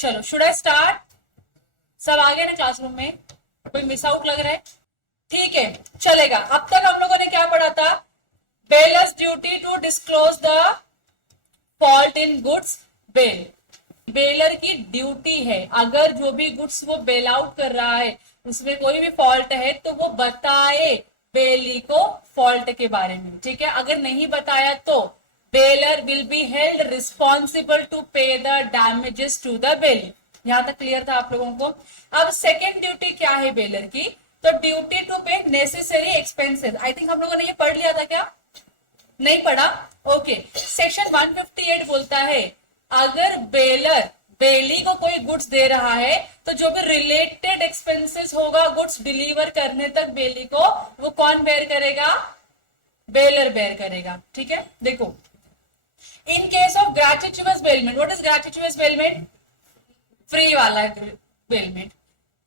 चलो should I start? सब आ गए ना क्लासरूम में? कोई मिस आउट लग रहा है? ठीक है, चलेगा। अब तक हम लोगों ने क्या पढ़ा था? Bailor's duty to disclose the fault in goods bailed. Bailor की ड्यूटी है, अगर जो भी गुड्स वो बेल आउट कर रहा है उसमें कोई भी फॉल्ट है तो वो बताए बेली को फॉल्ट के बारे में। ठीक है, अगर नहीं बताया तो bailor will be held responsible to pay the damages to the bailee. यहां तक क्लियर था आप लोगों को? अब सेकेंड ड्यूटी क्या है बेलर की? तो ड्यूटी टू पे नेसेसरी एक्सपेंसेस। आई थिंक हम लोगों ने ये पढ़ लिया था क्या? नहीं पढ़ा? ओके। सेक्शन 158 बोलता है अगर बेलर बेली को कोई गुड्स दे रहा है तो जो भी रिलेटेड एक्सपेंसेस होगा गुड्स डिलीवर करने तक बेली को, वो कौन बेयर करेगा? बेलर बेयर करेगा। ठीक है, देखो in case of gratuitous bailment, what is gratuitous bailment? Free वाला bailment.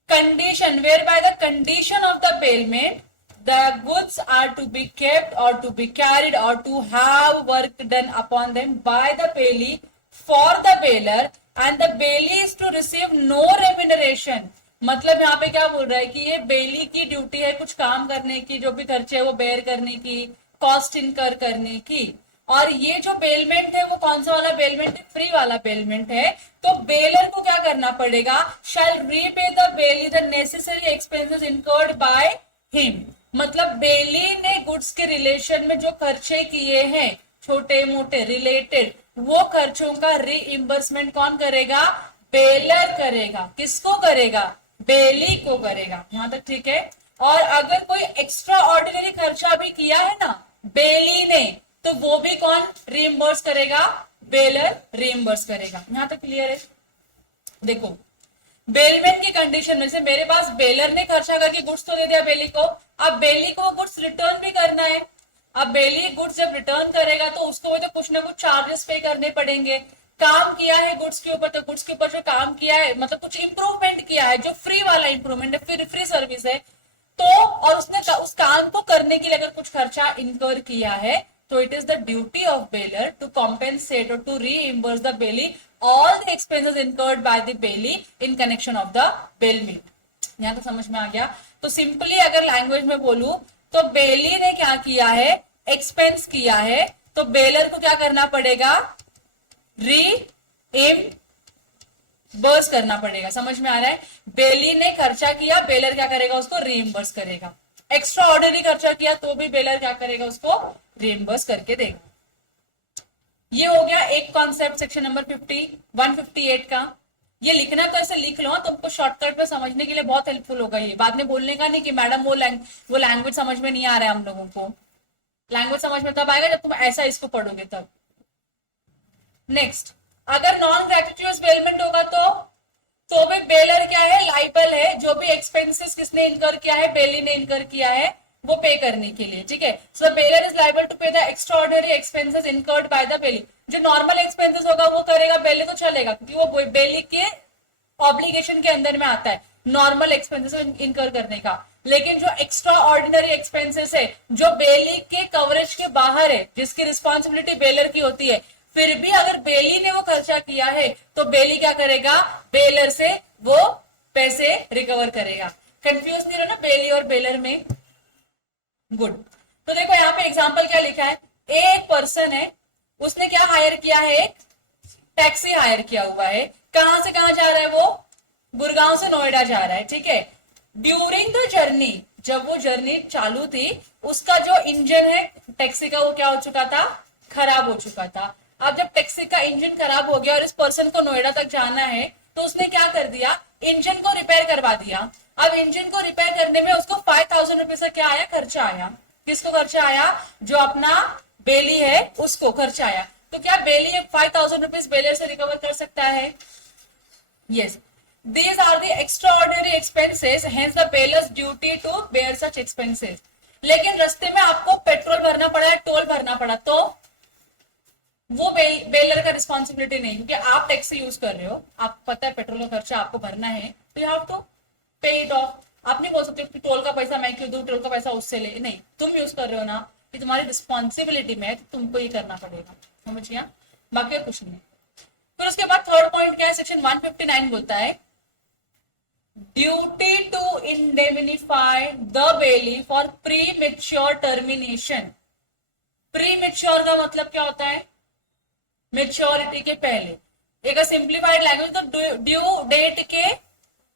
Condition where by the condition of the bailment the goods are to be kept or to be carried or to have work done upon them by the bailee for the bailor and the bailee is to receive no remuneration। मतलब यहाँ पे क्या बोल रहा है कि ये बेली की ड्यूटी है कुछ काम करने की, जो भी खर्चे है वो बेयर करने की, कॉस्ट इनकर करने की। और ये जो बेलमेंट है वो कौन सा वाला बेलमेंट है? फ्री वाला बेलमेंट है। तो बेलर को क्या करना पड़ेगा? Shall repay the bailee the necessary expenses incurred by him. मतलब बेली ने गुड्स के रिलेशन में जो खर्चे किए हैं छोटे मोटे रिलेटेड, वो खर्चों का रीइंबर्समेंट कौन करेगा? बेलर करेगा। किसको करेगा? बेली को करेगा। यहां तक ठीक है? और अगर कोई एक्स्ट्रा ऑर्डिनरी खर्चा भी किया है ना बेली ने, तो वो भी कौन रीइंबर्स करेगा? बेलर रीइंबर्स करेगा। यहां तक क्लियर है? देखो बेलमेंट की कंडीशन में से मेरे पास बेलर ने खर्चा करके गुड्स तो दे दिया बेली को, अब बेली को गुड्स रिटर्न भी करना है। अब बेली गुड्स जब रिटर्न करेगा तो उसको भी तो कुछ ना कुछ चार्जेस पे करने पड़ेंगे। काम किया है गुड्स के ऊपर, तो गुड्स के ऊपर जो काम किया है मतलब कुछ इंप्रूवमेंट किया है, जो फ्री वाला इंप्रूवमेंट है, फिर फ्री सर्विस है, तो और उसने उस काम को करने के लिए अगर कुछ खर्चा इनकर किया है तो it is the duty of bailor to compensate और to reimburse the bailee all the expenses incurred by the bailey in connection of the bailment। यहां तो समझ में आ गया? तो सिंपली अगर लैंग्वेज में बोलूं तो बेली ने क्या किया है? एक्सपेंस किया है, तो बेलर को क्या करना पड़ेगा? रीइंबर्स करना पड़ेगा। समझ में आ रहा है? बेली ने खर्चा किया, बेलर क्या करेगा? उसको रीइंबर्स करेगा। एक्स्ट्रा ऑर्डिनरी खर्चा किया तो भी बेलर क्या करेगा? उसको रीइंबर्स करके देगा। ये हो गया एक कॉन्सेप्ट सेक्शन नंबर 158 का। ये लिखना तो ऐसे लिख लो, तुमको शॉर्टकट में समझने के लिए बहुत हेल्पफुल होगा। ये बाद में बोलने का नहीं कि मैडम वो लैंग्वेज समझ में नहीं आ रहा है हम लोगों को। लैंग्वेज समझ में तब आएगा जब तुम ऐसा इसको पढ़ोगे तब। नेक्स्ट, अगर नॉन ग्रेचुइटस बेलमेंट होगा तो भी बेलर क्या है? लाइबल है। जो भी एक्सपेंसेस किसने इनकर किया है? बेली ने इनकर किया है, वो पे करने के लिए। ठीक है, सो baler is liable to pay the extraordinary expenses incurred by the belly. जो नॉर्मल एक्सपेंसेस होगा वो करेगा बेली तो चलेगा, क्योंकि वो बेली के ऑब्लिगेशन के अंदर में आता है नॉर्मल एक्सपेंसेस इनकर करने का। लेकिन जो एक्स्ट्रा ऑर्डिनरी एक्सपेंसेस है जो बेली के कवरेज के बाहर है, जिसकी रिस्पॉन्सिबिलिटी बेलर की होती है, फिर भी अगर बेली ने वो खर्चा किया है तो बेली क्या करेगा? बेलर से वो पैसे रिकवर करेगा। कंफ्यूज नहीं रहना बेली और बेलर में। गुड। तो देखो यहाँ पे एग्जांपल क्या लिखा है? एक पर्सन है, उसने क्या हायर किया है? एक टैक्सी हायर किया हुआ है। कहां से कहां जा रहा है वो? गुड़गांव से नोएडा जा रहा है। ठीक है, ड्यूरिंग द जर्नी, जब वो जर्नी चालू थी, उसका जो इंजन है टैक्सी का वो क्या हो चुका था? खराब हो चुका था। अब जब टैक्सी का इंजन खराब हो गया और इस पर्सन को नोएडा तक जाना है तो उसने क्या कर दिया? इंजन को रिपेयर करवा दिया। अब इंजन को रिपेयर करने में उसको 5000 रुपए का क्या आया? खर्चा आया। किसको खर्चा आया? जो अपना बेली है उसको खर्चा आया। तो क्या बेली 5000 रुपीज बेलर से रिकवर कर सकता है? Yes. These are the extraordinary expenses, hence the bailor's duty to bear such expenses। लेकिन रास्ते में आपको पेट्रोल भरना पड़ा, टोल भरना पड़ा, तो वो बेलर का रिस्पॉन्सिबिलिटी नहीं, क्योंकि आप टैक्सी यूज कर रहे हो, आपको पता है पेट्रोल का खर्चा आपको भरना है, तो यू हैव टू पे इट ऑफ। आप नहीं बोल सकते कि टोल का पैसा मैं क्यों दूं, टोल का पैसा उससे ले, नहीं, तुम यूज कर रहे हो ना, कि तुम्हारी रिस्पॉन्सिबिलिटी में है तो तुमको ये करना पड़ेगा। समझ गया? बाकी कुछ नहीं। फिर उसके बाद थर्ड पॉइंट क्या है? है, सेक्शन 159 बोलता है duty to indemnify the bailee for premature termination. Premature का मतलब क्या होता है? मेच्योरिटी के पहले। एक सिंप्लीफाइड लैंग्वेज, तो ड्यू डेट के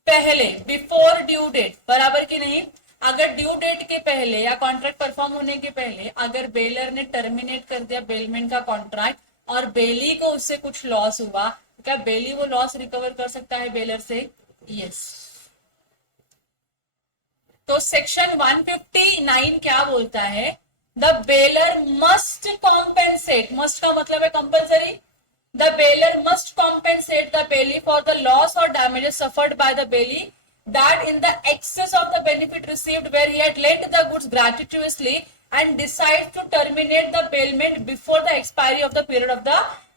पहले, बिफोर ड्यू डेट, बराबर की नहीं। अगर ड्यू डेट के पहले या कॉन्ट्रैक्ट परफॉर्म होने के पहले अगर बेलर ने टर्मिनेट कर दिया बेलमेंट का कॉन्ट्रैक्ट और बेली को उससे कुछ लॉस हुआ, तो क्या बेली वो लॉस रिकवर कर सकता है बेलर से? यस। तो सेक्शन 159 क्या बोलता है? The baler must compensate, must का मतलब है compulsory, the bailor must compensate the bailey for the loss or damages suffered by the bailey that in the excess of the benefit received where he had lent the goods gratuitously and decides to terminate the bailment before the expiry of the period of the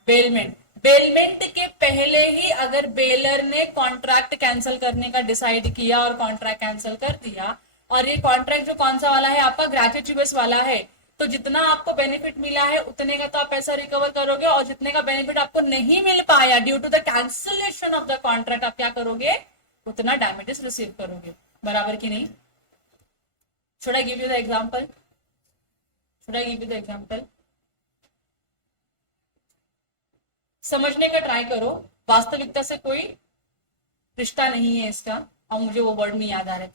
bailment। Bailment के पहले ही अगर baler ने contract cancel करने का decide किया और contract cancel कर दिया, और ये कॉन्ट्रैक्ट जो कौन सा वाला है आपका? ग्रेच्युटोरियस वाला है, तो जितना आपको बेनिफिट मिला है उतने का तो आप पैसा रिकवर करोगे, और जितने का बेनिफिट आपको नहीं मिल पाया due to the cancellation of the contract, आप क्या करोगे? उतना डैमेजेस रिसीव करोगे, बराबर की नहीं। Should I give you the example? Should I give you the example? समझने का ट्राई करो, वास्तविकता से कोई रिश्ता नहीं है इसका, और मुझे वो वर्ड नहीं याद आ रहे।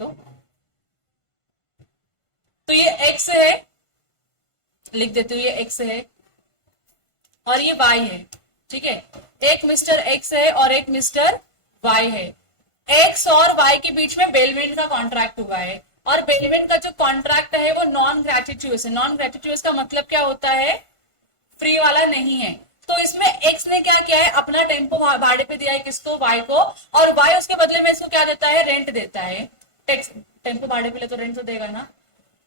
तो ये एक्स है, लिख देती हूँ, ये एक्स है और ये वाई है, ठीक है। एक मिस्टर एक्स है और एक मिस्टर वाई है। एक्स और वाई के बीच में बेलमेंट का कॉन्ट्रैक्ट हुआ है, और बेलमेंट का जो कॉन्ट्रैक्ट है वो नॉन ग्रेच्युटोरियस है। नॉन ग्रेच्युटोरियस का मतलब क्या होता है? फ्री वाला नहीं है। तो इसमें एक्स ने क्या किया है? अपना टेम्पो भाड़े पे दिया है, किसको? वाई को, और वाई उसके बदले में इसको क्या देता है? रेंट देता है। टैक्स, टेम्पो भाड़े पे ले तो रेंट तो देगा ना।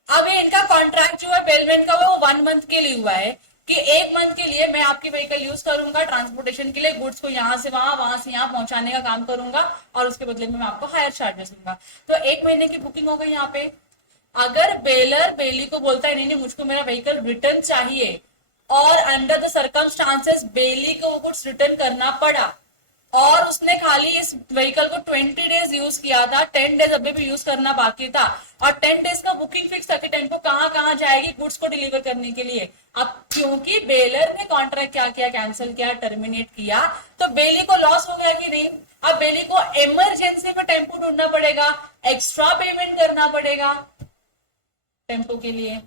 अब ये इनका कॉन्ट्रैक्ट जो है बेलमेंट का वो 1 मंथ के लिए हुआ है कि 1 मंथ के लिए मैं आपकी व्हीकल यूज करूंगा ट्रांसपोर्टेशन के लिए, गुड्स को यहाँ से वहां से यहाँ पहुंचाने का काम करूंगा, और उसके बदले में मैं आपको हायर चार्जेस दूंगा। तो 1 महीने की बुकिंग हो गई यहाँ पे। अगर बेलर बेली को बोलता है नहीं नहीं मुझको मेरा व्हीकल रिटर्न चाहिए, और अंडर द सर्कमस्टांसेस बेली को वो गुड्स रिटर्न करना पड़ा, और उसने खाली इस व्हीकल को 20 डेज यूज किया था, 10 डेज अभी भी यूज करना बाकी था, और 10 डेज का बुकिंग फिक्स था कि टेम्पो कहाँ कहाँ जाएगी गुड्स को डिलीवर करने के लिए। अब क्योंकि बेलर ने कॉन्ट्रैक्ट क्या किया? कैंसिल किया, टर्मिनेट किया, तो बेली को लॉस हो गया कि नहीं? अब बेली को इमरजेंसी में टेम्पो ढूंढना पड़ेगा, एक्स्ट्रा पेमेंट करना पड़ेगा टेम्पो के लिए।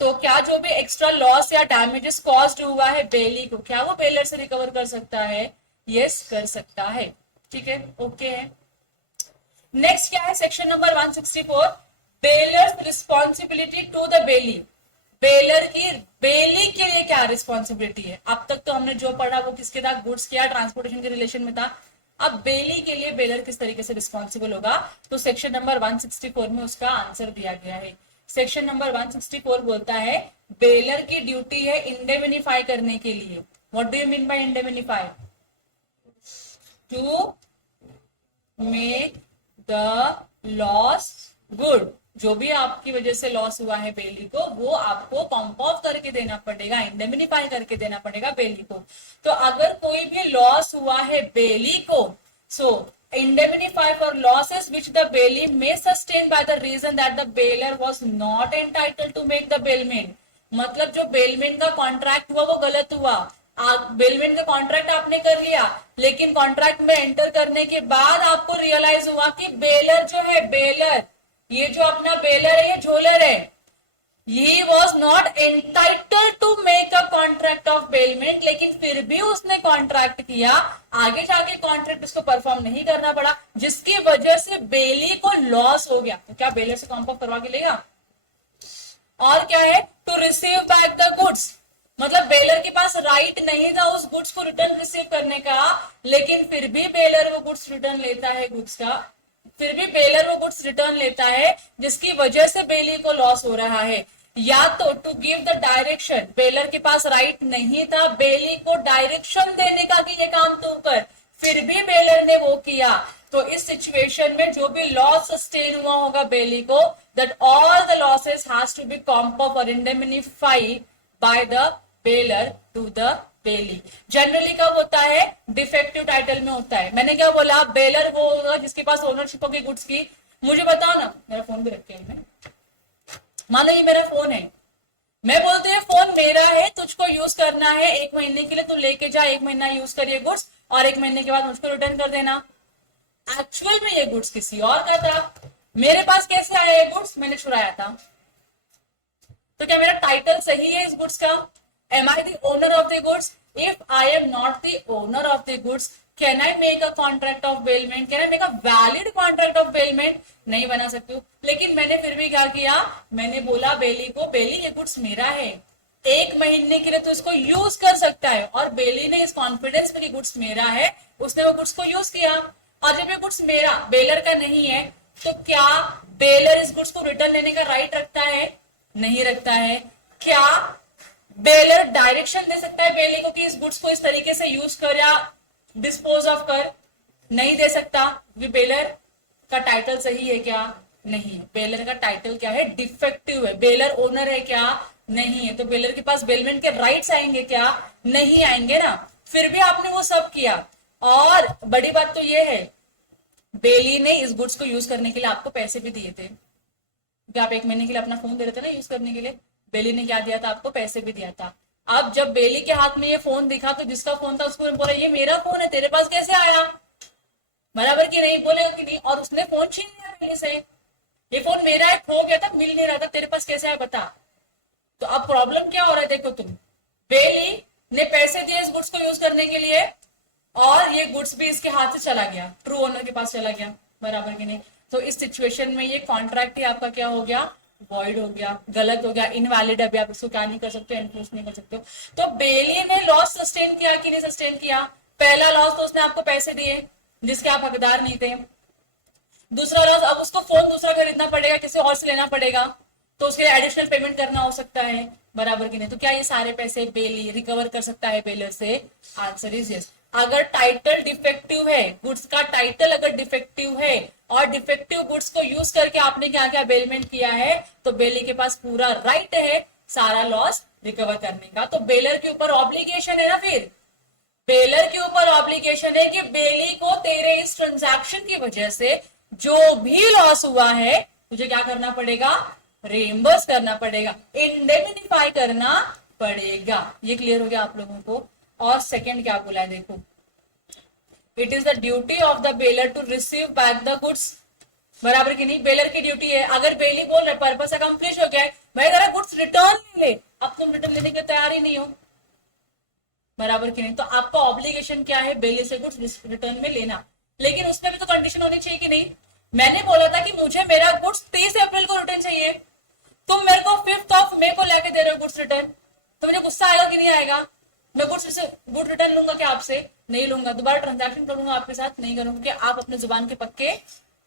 तो क्या जो भी एक्स्ट्रा लॉस या डैमेजेस कॉज्ड हुआ है बेली को, क्या वो बेलर से रिकवर कर सकता है? यस, कर सकता है, ठीक है, ओके है। नेक्स्ट क्या है? Section number 164, bailor's responsibility to the bailee. Bailor की बेली के लिए क्या रिस्पॉन्सिबिलिटी है? अब तक तो हमने जो पढ़ा वो किसके था? गुड्स क्या ट्रांसपोर्टेशन के रिलेशन में था। अब बेली के लिए बेलर किस तरीके से रिस्पॉन्सिबल होगा, तो सेक्शन नंबर 164 में उसका आंसर दिया गया है। सेक्शन नंबर 164 बोलता है बेलर की ड्यूटी है इंडेमनिफाई करने के लिए। What do you mean by indemnify? To make the loss good. जो भी आपकी वजह से लॉस हुआ है बेली को, वो आपको कॉम्पॉफ करके देना पड़ेगा, इंडेमनिफाई करके देना पड़ेगा बेली को। तो अगर कोई भी लॉस हुआ है बेली को, सो indemnify for losses which the bailey may sustain by the reason that the bailor was not entitled to make the bailment। मतलब जो बेलमेंट का कॉन्ट्रैक्ट हुआ वो गलत हुआ। बेलमेंट का कॉन्ट्रैक्ट आपने कर लिया, लेकिन कॉन्ट्रैक्ट में एंटर करने के बाद आपको रियलाइज हुआ कि बेलर जो है, बेलर, ये जो अपना बेलर है, ये झोलर है, he was not entitled to make a contract of bailment, लेकिन फिर भी उसने कॉन्ट्रैक्ट किया, आगे जाके कॉन्ट्रैक्ट उसको परफॉर्म नहीं करना पड़ा, जिसकी वजह से बेली को लॉस हो गया। तो क्या बेलर से कॉम्पॉफ करवा के लेगा? और क्या है? To receive back the goods, मतलब बेलर के पास राइट नहीं था उस गुड्स को रिटर्न रिसीव करने का, लेकिन फिर भी बेलर वो गुड्स रिटर्न लेता है, गुड्स का फिर भी बेलर वो गुड्स रिटर्न लेता है, जिसकी वजह से बेली को लॉस हो रहा है। या तो to give the direction, bailor के पास राइट नहीं था बेली को डायरेक्शन देने का कि ये काम तू कर, फिर भी बेलर ने वो किया। तो इस सिचुएशन में जो भी लॉस सस्टेन हुआ होगा बेली को, that all the losses has to be कॉम्पॉफ और indemnified by the bailor to the bailee. Generally कब होता है? डिफेक्टिव टाइटल में होता है। मैंने क्या बोला? बेलर वो होगा जिसके पास ओनरशिप होगी गुड्स की। मुझे बताओ ना, मेरा फोन भी रखे हैं, मानो ये मेरा फोन है, मैं बोलती हूँ फोन मेरा है, तुझको यूज करना है 1 महीने के लिए, तू लेके जा, 1 महीना यूज करिए गुड्स और 1 महीने के बाद मुझको रिटर्न कर देना। एक्चुअल में ये गुड्स किसी और का था, मेरे पास कैसे आया ये गुड्स? मैंने चुराया था। तो क्या मेरा टाइटल सही है इस गुड्स का? Am I the owner of the goods? If I am not the owner of the goods, can I make a contract of bailment? Can I make a valid contract of bailment? नहीं बना सकती हूँ। लेकिन मैंने फिर भी क्या किया? मैंने बोला बेली को, बेली ये गुड्स मेरा है, 1 महीने के लिए तो इसको यूज कर सकता है। और बेली ने इस कॉन्फिडेंस में कि गुड्स मेरा है, उसने वो गुड्स को यूज किया। और जब ये गुड्स मेरा, बेलर का नहीं है, तो क्या बेलर इस गुड्स को रिटर्न लेने का राइट रखता है? नहीं रखता है। क्या बेलर डायरेक्शन दे सकता है बेली को कि इस गुड्स को इस तरीके से यूज कर या डिस्पोज ऑफ कर? नहीं दे सकता। बेलर का टाइटल सही है क्या? नहीं है। बेलर का टाइटल क्या है? डिफेक्टिव है। बेलर ओनर है क्या? नहीं है। तो बेलर के पास बेलमेंट के राइट्स आएंगे क्या? नहीं आएंगे ना। फिर भी आपने वो सब किया। और बड़ी बात तो ये है, बेली ने इस गुड्स को यूज करने के लिए आपको पैसे भी दिए थे, कि आप 1 महीने के लिए अपना फोन दे रहे थे ना यूज करने के लिए। बेली ने क्या दिया था? आपको पैसे भी दिया था। अब जब बेली के हाथ में ये फोन दिखा तो जिसका फोन था उसको बोला ये मेरा फोन है, तेरे पास कैसे आया? बराबर की नहीं? बोलेगा कि नहीं। और उसने फोन छीन लिया बेली से, ये फोन मेरा है, खो गया था, मिल नहीं रहा था, तेरे पास कैसे आया बता। तो अब प्रॉब्लम क्या हो रहा है? देखो तुम, बेली ने पैसे दिए इस गुड्स को यूज करने के लिए और ये गुड्स भी इसके हाथ से चला गया, ट्रू ओनर के पास चला गया। बराबर की नहीं? तो इस सिचुएशन में ये कॉन्ट्रैक्ट ही आपका क्या हो गया? वॉइड हो गया, गलत हो गया, इनवैलिड। अभी आप इसको क्या नहीं कर सकते? एनफोर्स नहीं कर सकते। तो बेली ने लॉस सस्टेन किया कि नहीं सस्टेन किया? पहला लॉस तो उसने आपको पैसे दिए जिसके आप हकदार नहीं थे। दूसरा लॉस, अब उसको फोन दूसरा खरीदना पड़ेगा, किसी और से लेना पड़ेगा, तो उसके लिए एडिशनल पेमेंट करना हो सकता है। बराबर की नहीं? तो क्या ये सारे पैसे बेली रिकवर कर सकता है बेलर से? Answer is yes. अगर टाइटल डिफेक्टिव है, गुड्स का टाइटल अगर डिफेक्टिव है और डिफेक्टिव गुड्स को यूज करके आपने क्या क्या बेलमेंट किया है, तो बेली के पास पूरा राइट है सारा लॉस रिकवर करने का। तो बेलर के ऊपर ऑब्लिगेशन है ना, फिर बेलर के ऊपर ऑब्लिगेशन है कि बेली को तेरे इस ट्रांजैक्शन की वजह से जो भी लॉस हुआ है तुझे क्या करना पड़ेगा? रिइंबर्स करना पड़ेगा, इंडेमनिफाई करना पड़ेगा। ये क्लियर हो गया आप लोगों को? और सेकंड क्या बोला है देखो, it is the duty of the bailor to receive back the goods. बराबर की नहीं? बेलर की ड्यूटी है। अगर बेली बोल रहे पर्पस अकम्प्लिश हो गया है, मैं जरा गुड्स रिटर्न ले, अब तुम रिटर्न लेने के तैयार ही नहीं हो। बराबर की नहीं? तो आपका ऑब्लिगेशन क्या है? बेली से गुड्स रिटर्न में लेना। लेकिन उसमें भी तो कंडीशन होनी चाहिए कि नहीं? मैंने बोला था कि मुझे मेरा गुड्स 30 अप्रैल को रिटर्न चाहिए, तुम मेरे को 5 मई को लेके दे रहे हो गुड्स रिटर्न, तो मुझे गुस्सा आएगा कि नहीं आएगा? मैं गुड रिटर्न लूंगा क्या आपसे? नहीं लूंगा। दोबारा ट्रांजैक्शन करूंगा आपके साथ? नहीं करूंगा, कि आप अपने जुबान के पक्के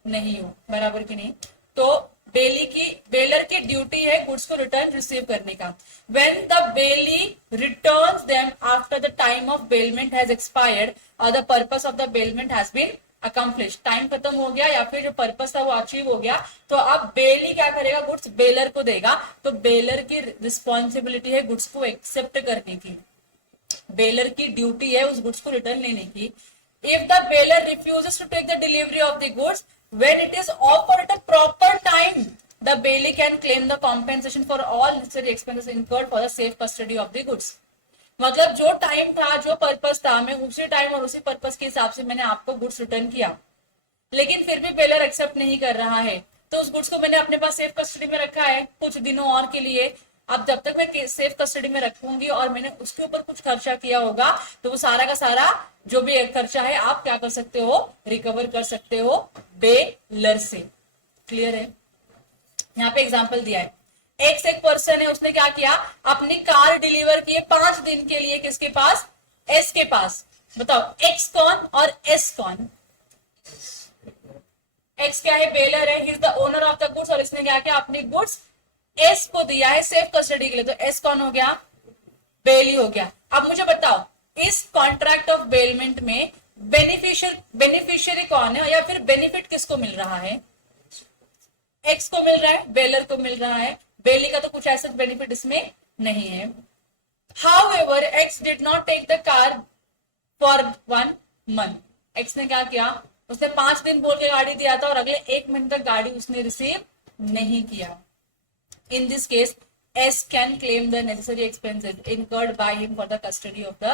नहीं हो। बराबर की नहीं? तो बेलर की ड्यूटी है गुड्स को रिटर्न रिसीव करने का। When the bailee returns them after the time of bailment has expired और the purpose of the bailment has been accomplish, time खत्म हो गया या फिर जो पर्पस था वो अचीव हो गया, तो अब बेली क्या करेगा? गुड्स बेलर को देगा। तो बेलर की रिस्पॉन्सिबिलिटी है गुड्स को एक्सेप्ट करने की, बेलर की ड्यूटी है उस गुड्स को रिटर्न लेने की। If the bailor refuses to take the delivery of the goods when it is offered at a proper time, the bailee can claim the compensation for all necessary expenses incurred for the safe custody of the goods. मतलब जो time था, जो purpose था, मैं उसी time और उसी purpose के हिसाब से मैंने आपको गुड्स रिटर्न किया, लेकिन फिर भी बेलर एक्सेप्ट नहीं कर रहा है, तो उस गुड्स को मैंने अपने पास सेफ कस्टडी में रखा है कुछ दिनों और के लिए। अब जब तक मैं सेफ कस्टडी में रखूंगी और मैंने उसके ऊपर कुछ खर्चा किया होगा, तो वो सारा का सारा जो भी खर्चा है आप क्या कर सकते हो? रिकवर कर सकते हो बेलर से। क्लियर है? यहाँ पे एग्जाम्पल दिया है, एक पर्सन है, उसने क्या किया? अपनी कार डिलीवर किए 5 दिन के लिए किसके पास? एस के पास। बताओ एक्स कौन और एस कौन? एक्स क्या है? बेलर है, he is the owner of the goods, और इसने क्या किया? अपनी गुड्स एस को दिया है सेफ कस्टडी के लिए, तो एस कौन हो गया? बेली हो गया। अब मुझे बताओ इस कॉन्ट्रैक्ट ऑफ बेलमेंट में बेनिफिशियरी कौन है या फिर बेनिफिट किसको मिल रहा है? एक्स को मिल रहा है, बेलर को मिल रहा है। बेली का तो कुछ ऐसा बेनिफिट इसमें नहीं है। However, X did not take the car for 1 month. X ने क्या किया, उसने 5 दिन बोल के गाड़ी दिया था और अगले 1 महीने तक गाड़ी उसने रिसीव नहीं किया. In this case, S can claim the necessary expenses incurred by him for the custody of the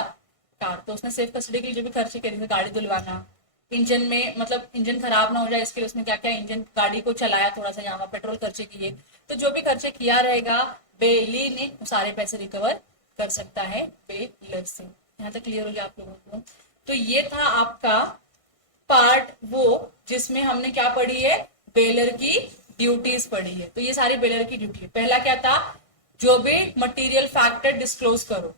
car. तो उसने सेफ कस्टडी के लिए जो भी खर्चे करे थे, गाड़ी धुलवाना, इंजन में मतलब इंजन खराब ना हो जाए इसके लिए उसने क्या क्या इंजन गाड़ी को चलाया, थोड़ा सा यहाँ पेट्रोल खर्चे किए, तो जो भी खर्चे किया रहेगा बेली ने वो सारे पैसे रिकवर कर सकता है बेलर से. यहाँ तक क्लियर हो गया आप लोगों को. तो ये था आपका पार्ट वो जिसमें हमने क्या पढ़ी है, बेलर की ड्यूटीज पढ़ी है. तो ये सारी बेलर की ड्यूटी है. पहला क्या था, जो भी मटेरियल फैक्टर डिस्क्लोज करो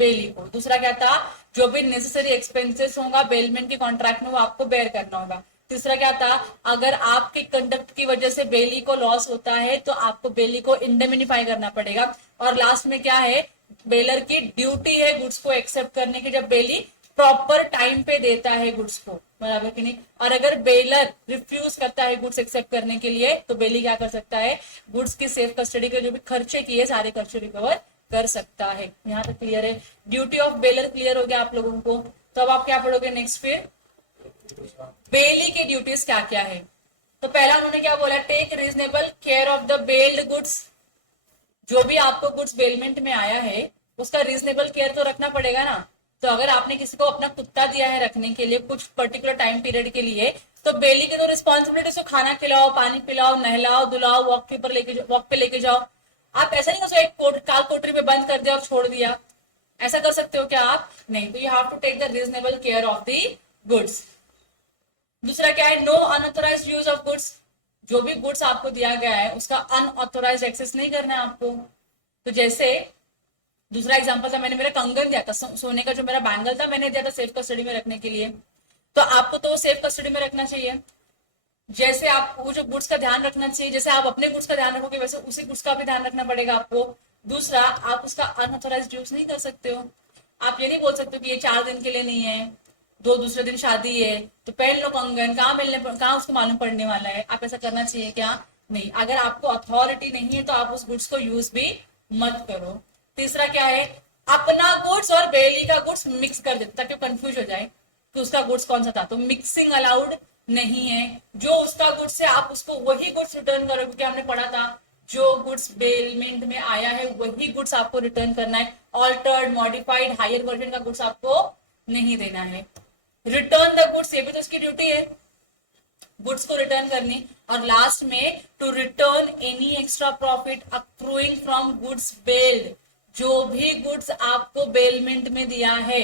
बेली को. दूसरा क्या था, जो भी नेसेसरी एक्सपेंसेस होगा बेलमेंट के कॉन्ट्रैक्ट में वो आपको बेयर करना होगा. तीसरा क्या था, अगर आपके कंडक्ट की वजह से बेली को लॉस होता है तो आपको बेली को इंडेमिनिफाई करना पड़ेगा. और लास्ट में क्या है, बेलर की ड्यूटी है गुड्स को एक्सेप्ट करने की जब बेली प्रॉपर टाइम पे देता है गुड्स को, बराबर कि नहीं. और अगर बेलर रिफ्यूज करता है गुड्स एक्सेप्ट करने के लिए तो बेली क्या कर सकता है, गुड्स की सेफ कस्टडी के जो भी खर्चे किए सारे खर्चे रिकवर कर सकता है. यहाँ तक क्लियर है. ड्यूटी ऑफ बेलर क्लियर हो गया आप लोगों को. तो अब आप क्या पढ़ोगे नेक्स्ट, फिर बेली की ड्यूटीज क्या क्या है. तो पहला उन्होंने क्या बोला, take reasonable care of the bailed goods. जो भी आपको गुड्स बेलमेंट में आया है उसका रीजनेबल केयर तो रखना पड़ेगा ना. तो अगर आपने किसी को अपना कुत्ता दिया है रखने के लिए कुछ पर्टिकुलर टाइम पीरियड के लिए, तो बेली की तो रिस्पॉन्सिबिलिटी उसको खाना खिलाओ, पानी पिलाओ, नहलाओ, धुलाओ, वॉक पे लेके जाओ. आप ऐसा नहीं उसको एक काल कोठरी में बंद कर दिया और छोड़ दिया, ऐसा कर सकते हो क्या आप? नहीं. तो you have to take the reasonable care of the goods. दूसरा क्या है, no unauthorised use of goods. जो भी गुड्स आपको दिया गया है उसका अनऑथोराइज्ड एक्सेस नहीं करना है आपको. तो जैसे दूसरा एग्जांपल था, मैंने मेरा कंगन दिया था, सोने का जो मेरा बैंगल था मैंने दिया था सेफ कस्टडी में रखने के लिए, तो आपको तो सेफ कस्टडी में रखना चाहिए. जैसे आपको जो गुड्स का ध्यान रखना चाहिए, जैसे आप अपने गुड्स का ध्यान रखोगे वैसे उसी गुड्स का भी ध्यान रखना पड़ेगा आपको. दूसरा, आप उसका अनऑथोराइज्ड यूज नहीं कर सकते हो. आप ये नहीं बोल सकते कि ये 4 दिन के लिए नहीं है, दूसरे दिन शादी है तो पहन लो कंगन, कहाँ उसको मालूम पड़ने वाला है. आप ऐसा करना चाहिए क्या? नहीं. अगर आपको अथॉरिटी नहीं है तो आप उस गुड्स को यूज भी मत करो. तीसरा क्या है, अपना गुड्स और बेली का गुड्स मिक्स कर देते ताकि वो कंफ्यूज हो जाए कि उसका गुड्स कौन सा था. तो मिक्सिंग अलाउड नहीं है. जो उसका गुड्स है आप उसको वही गुड्स रिटर्न करो, क्योंकि हमने पढ़ा था जो गुड्स बेलमेंट में आया है वही गुड्स आपको रिटर्न करना है. ऑल्टर्ड, मॉडिफाइड, हायर वर्जन का गुड्स आपको नहीं देना है. रिटर्न द गुड्स, ये भी तो इसकी ड्यूटी है गुड्स को रिटर्न करनी. और लास्ट में to return any extra profit accruing from goods bailed. जो भी गुड्स आपको बेलमेंट में दिया है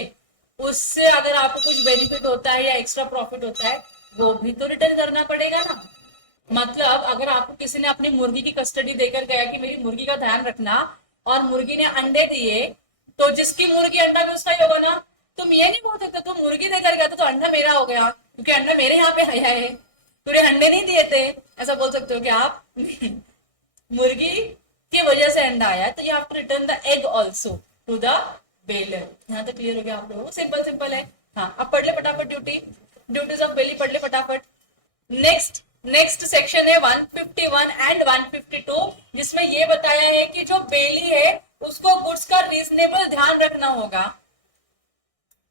उससे अगर आपको कुछ बेनिफिट होता है या एक्स्ट्रा प्रॉफिट होता है वो भी तो रिटर्न करना पड़ेगा ना. मतलब अगर आपको किसी ने अपनी मुर्गी की कस्टडी देकर गया कि मेरी मुर्गी का ध्यान रखना, और मुर्गी ने अंडे दिए, तो जिसकी मुर्गी अंडा भी उसका ही होगा ना. तुम ये नहीं बोल सकते तुम मुर्गी देकर गया तो अंडा मेरा हो गया क्योंकि अंडा मेरे यहाँ पे आया है, तुमने अंडे नहीं दिए थे, ऐसा बोल सकते हो क्या आप? मुर्गी की वजह से अंडा आया तो you have to return the egg also to the bailor. यहाँ तक क्लियर हो गया आप लोगों को? सिंपल है. हाँ, अब पढ़ ले फटाफट ड्यूटीज ऑफ बेली पढ़ ले फटाफट. नेक्स्ट सेक्शन है 151 एंड 152, जिसमें ये बताया है कि जो बेली है उसको गुड्स का रीजनेबल ध्यान रखना होगा.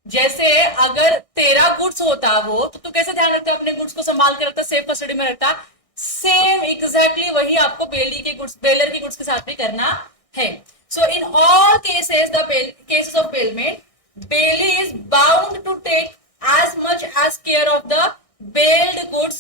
जैसे अगर तेरा गुड्स होता वो तो तू कैसे ध्यान रखता, अपने गुड्स को संभाल के रखता, सेफ कस्टडी में रखता. सेम एग्जैक्टली वही आपको बेली के गुड्स, बेलर की गुड्स के साथ भी करना है. So in all cases cases of bailment, bailee is bound to take as much as care of the bailed goods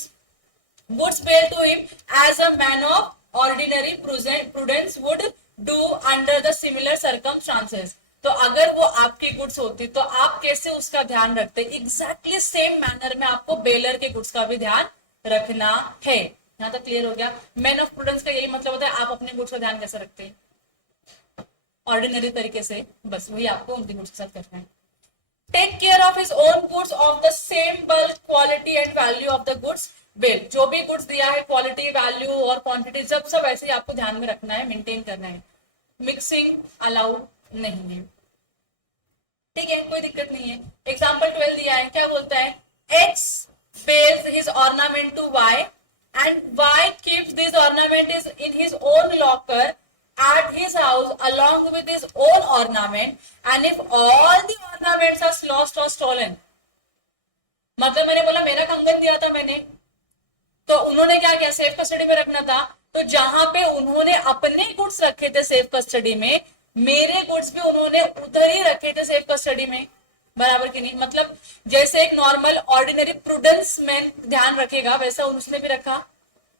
bailed to him as a man of ordinary prudence would do under the similar circumstances. तो अगर वो आपकी goods होती तो आप कैसे उसका ध्यान रखते? एग्जैक्टली सेम मैनर में आपको बेलर के गुड्स का भी ध्यान रखना है. यहाँ तक क्लियर हो गया? मैन ऑफ प्रूडेंस का यही मतलब होता है आप अपने गुड्स का ध्यान कैसे रखते हैं ऑर्डिनरी तरीके से, बस वही आपको उनके गुड्स के साथ करना है. Take care of his own goods of the same bulk, quality and value of the goods bailed. जो भी गुड्स दिया है क्वालिटी, वैल्यू और क्वांटिटी सब ऐसे ही आपको ध्यान में रखना है, मेंटेन करना है. मिक्सिंग अलाउड नहीं है. ठीक है, कोई दिक्कत नहीं है. एग्जाम्पल 12 दिया है, क्या बोलता है? X bears his ornament to Y and Y keeps this ornament is in his own locker at his house along with his own ornament, and if all the ornaments are lost or stolen. मतलब मैंने बोला मेरा कंगन दिया था मैंने, तो उन्होंने क्या किया, सेफ कस्टडी में रखना था, तो जहां पे उन्होंने अपने गुड्स रखे थे सेफ कस्टडी में, मेरे गुड्स भी उन्होंने उधर ही रखे थे सेफ कस्टडी में, बराबर की नहीं। मतलब जैसे एक नॉर्मल ऑर्डिनरी प्रूडेंस मैन ध्यान रखेगा वैसा उसने भी रखा,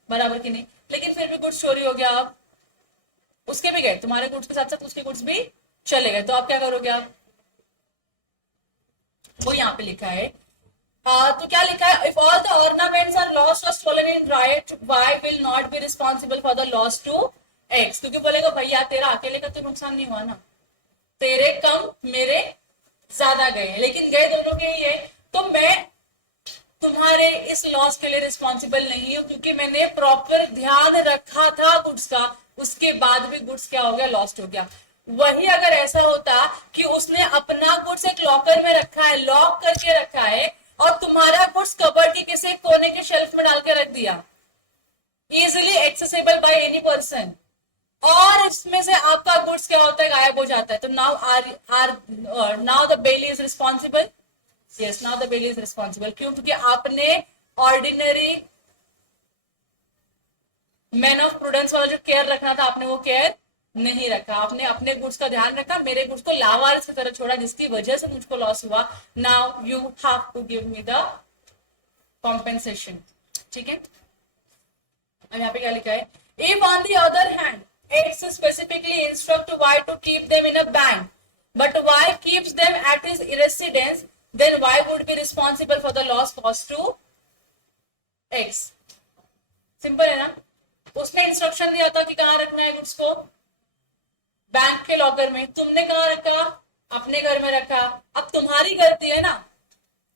बराबर की नहीं। लेकिन फिर भी गुड्स चोरी हो गया, अब उसके भी गए, तुम्हारे गुड्स के साथ साथ उसके गुड्स भी चले गए, तो आप क्या करोगे, आप वो यहाँ पे लिखा है। तो क्या लिखा है, if all the ornaments are lost और stolen in right, Y will not be responsible for the loss to X. क्योंकि बोलेगा भैया तेरा अकेले का तो नुकसान नहीं हुआ ना, तेरे कम मेरे ज्यादा गए, लेकिन गए दोनों के ही है, तो मैं तुम्हारे इस लॉस के लिए रिस्पॉन्सिबल नहीं हूं, क्योंकि मैंने प्रॉपर ध्यान रखा था गुड्स का, उसके बाद भी गुड्स क्या हो गया, लॉस्ट हो गया। वही अगर ऐसा होता कि उसने अपना गुड्स एक लॉकर में रखा है, लॉक करके रखा है, और तुम्हारा गुड्स कबर्ड के किसी कोने के शेल्फ में डाल के रख दिया, easily accessible by any person, और इसमें से आपका गुड्स क्या होता है, गायब हो जाता है, तो now the bailee is responsible. Yes, now the bailee is responsible. क्यों? क्योंकि आपने ऑर्डिनरी मैन ऑफ प्रूडेंस वाला जो केयर रखना था, आपने वो केयर नहीं रखा, आपने अपने गुड्स का ध्यान रखा, मेरे गुड्स को लावारिस की तरह छोड़ा, जिसकी वजह से मुझको लॉस हुआ। Now you have to give me the compensation. ठीक है, अब यहाँ पे क्या लिखा है, if on the other hand X specifically instruct Y to keep them in a bank, but Y keeps them at his residence, then Y would be responsible for the loss caused to X. Simple है ना, उसने instruction दिया था कि कहाँ रखना है goods को, बैंक के लॉकर में, तुमने कहाँ रखा, अपने घर में रखा। अब तुम्हारी गलती है ना,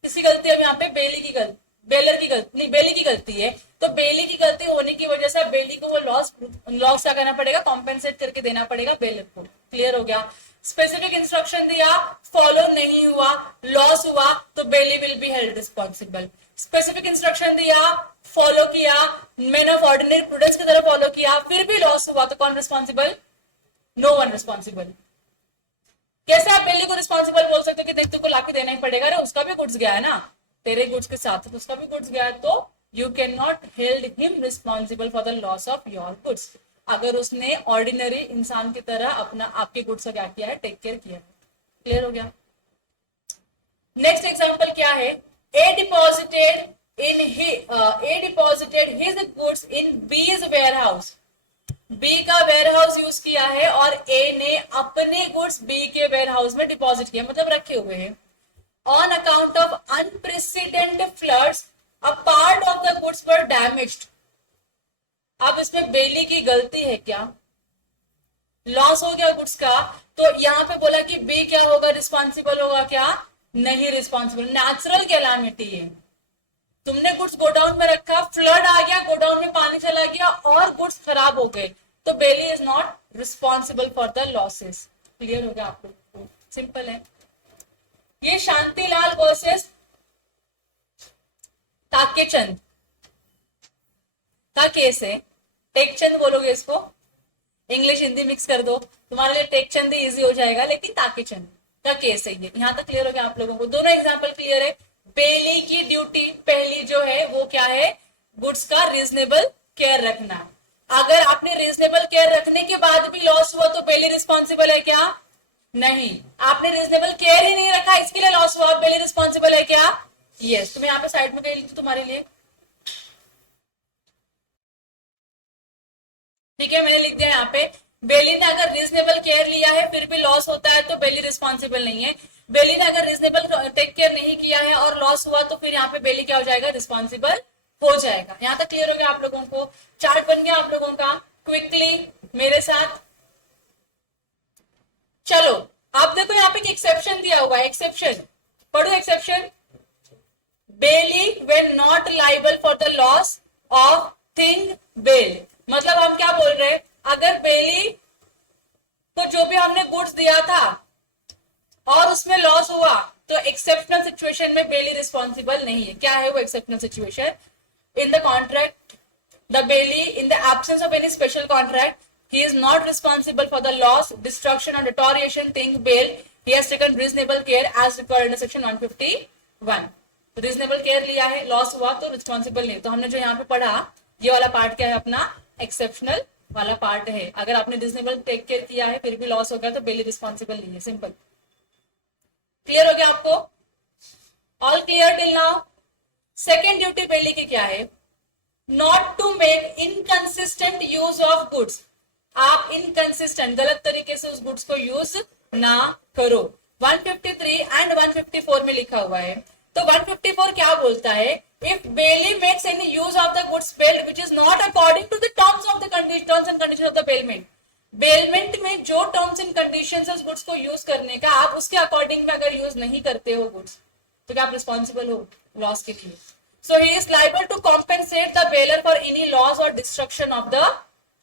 किसी गलती है यहाँ पे, बेली की गलती, बेलर की गलती नहीं, बेली की गलती है, तो बेली की गलती होने की वजह से बेली को वो लॉस क्या करना पड़ेगा, कॉम्पेंसेट करके देना पड़ेगा बेलर को। क्लियर हो गया। स्पेसिफिक इंस्ट्रक्शन दिया, फॉलो नहीं हुआ, लॉस हुआ, तो bailee will be held responsible. Specific instruction दिया, फॉलो किया, मैन ऑफ ऑर्डिनरी प्रूडेंस की तरह फॉलो किया, फिर भी लॉस हुआ, तो कौन रिस्पॉन्सिबल, नो वन रिस्पॉन्सिबल। कैसे आप बेली को रिस्पॉन्सिबल बोल सकते हो कि देख तुमको लाके देना ही पड़ेगा, अरे उसका भी गुड्स गया है ना, तेरे गुड्स के साथ उसका भी गुड्स गया है, तो you can not held him responsible for the loss of your goods. अगर उसने ऑर्डिनरी इंसान की तरह अपना आपके गुड्स का क्या किया है, टेक केयर किया है। क्लियर हो गया। नेक्स्ट एग्जांपल क्या है, ए डिपॉजिटेड हिज गुड्स इन बीज वेयरहाउस। बी का वेयरहाउस यूज किया है और ए ने अपने गुड्स बी के वेयरहाउस में डिपॉजिट किया, मतलब रखे हुए हैं। On account of unprecedented floods, a part of the goods were damaged. अब इसमें बेली की गलती है क्या, लॉस हो गया गुड्स का, तो यहाँ पे बोला कि बी क्या होगा, रिस्पॉन्सिबल होगा क्या, नहीं रिस्पॉन्सिबल। नेचुरल कैलामिटी है, तुमने गुड्स गोडाउन में रखा, फ्लड आ गया, गोडाउन में पानी चला गया और गुड्स खराब हो गए, तो bailee is not responsible for the losses. Clear हो गया आप लोग को, सिंपल है। ये शांतिलाल वर्सेस ताकेचंद का केस है। टेकचंद बोलोगे इसको, इंग्लिश हिंदी मिक्स कर दो, तुम्हारे लिए टेकचंद ही इजी हो जाएगा, लेकिन ताकेचंद का केस है ये। यहां तक क्लियर हो गया आप लोगों को, दोनों एग्जांपल क्लियर है। बेली की ड्यूटी पहली जो है वो क्या है, गुड्स का रीजनेबल केयर रखना। अगर आपने रीजनेबल केयर रखने के बाद भी लॉस हुआ तो बेली रिस्पॉन्सिबल है क्या, नहीं। आपने रीजनेबल केयर ही नहीं रखा, इसके लिए लॉस हुआ, बेली रिस्पॉन्सिबल है क्या, यस। तो मैं यहाँ पे साइड में कह ली थी तुम्हारे लिए, ठीक है, मैंने लिख दिया यहाँ पे, बेली ने अगर रीजनेबल केयर लिया है फिर भी लॉस होता है तो बेली रिस्पॉन्सिबल नहीं है। बेली ने अगर रीजनेबल टेक केयर नहीं किया है और लॉस हुआ तो फिर यहाँ पे बेली क्या हो जाएगा, रिस्पॉन्सिबल हो जाएगा। यहाँ तक क्लियर हो गया आप लोगों को, चार्ट बन गया आप लोगों का। क्विकली मेरे साथ चलो, आप देखो यहाँ पे एक्सेप्शन दिया हुआ है, एक्सेप्शन पढ़ो, exception, bailee when not liable for the loss of thing bail. मतलब हम क्या बोल रहे हैं, अगर बेली को जो भी हमने गुड्स दिया था और उसमें लॉस हुआ तो एक्सेप्शनल सिचुएशन में बेली रिस्पॉन्सिबल नहीं है। क्या है वो exceptional situation, in the contract the belly in the absence of any special contract he is not responsible for the loss, destruction or deterioration thing bail. He has taken reasonable care as required under section 151. तो reasonable care लिया है, loss हुआ तो responsible नहीं। तो हमने जो यहाँ पे पढ़ा ये वाला पार्ट क्या है अपना एक्सेप्शनल वाला पार्ट है। अगर आपने रिजनेबल टेक केयर किया है फिर भी लॉस हो गया तो बेली रिस्पॉन्सिबल नहीं है। सिंपल। क्लियर हो गया आपको? All clear till now? Second duty bailee की क्या है? Not to make inconsistent use of goods. आप इनकंसिस्टेंट गलत तरीके से उस गुड्स को यूज ना करो। 153 एंड 154 में लिखा हुआ है। तो 154 क्या बोलता है? If bailee makes any use of the goods bailed which is not according to the terms and condition of the bailment. Bailment में जो टर्म्स एंड कंडीशंस है उस गुड्स को यूज करने का, आप उसके अकॉर्डिंग में अगर यूज नहीं करते हो गुड्स तो क्या आप रिस्पॉन्सिबल हो लॉस के लिए? So he is liable to compensate the bailor for any loss और destruction of the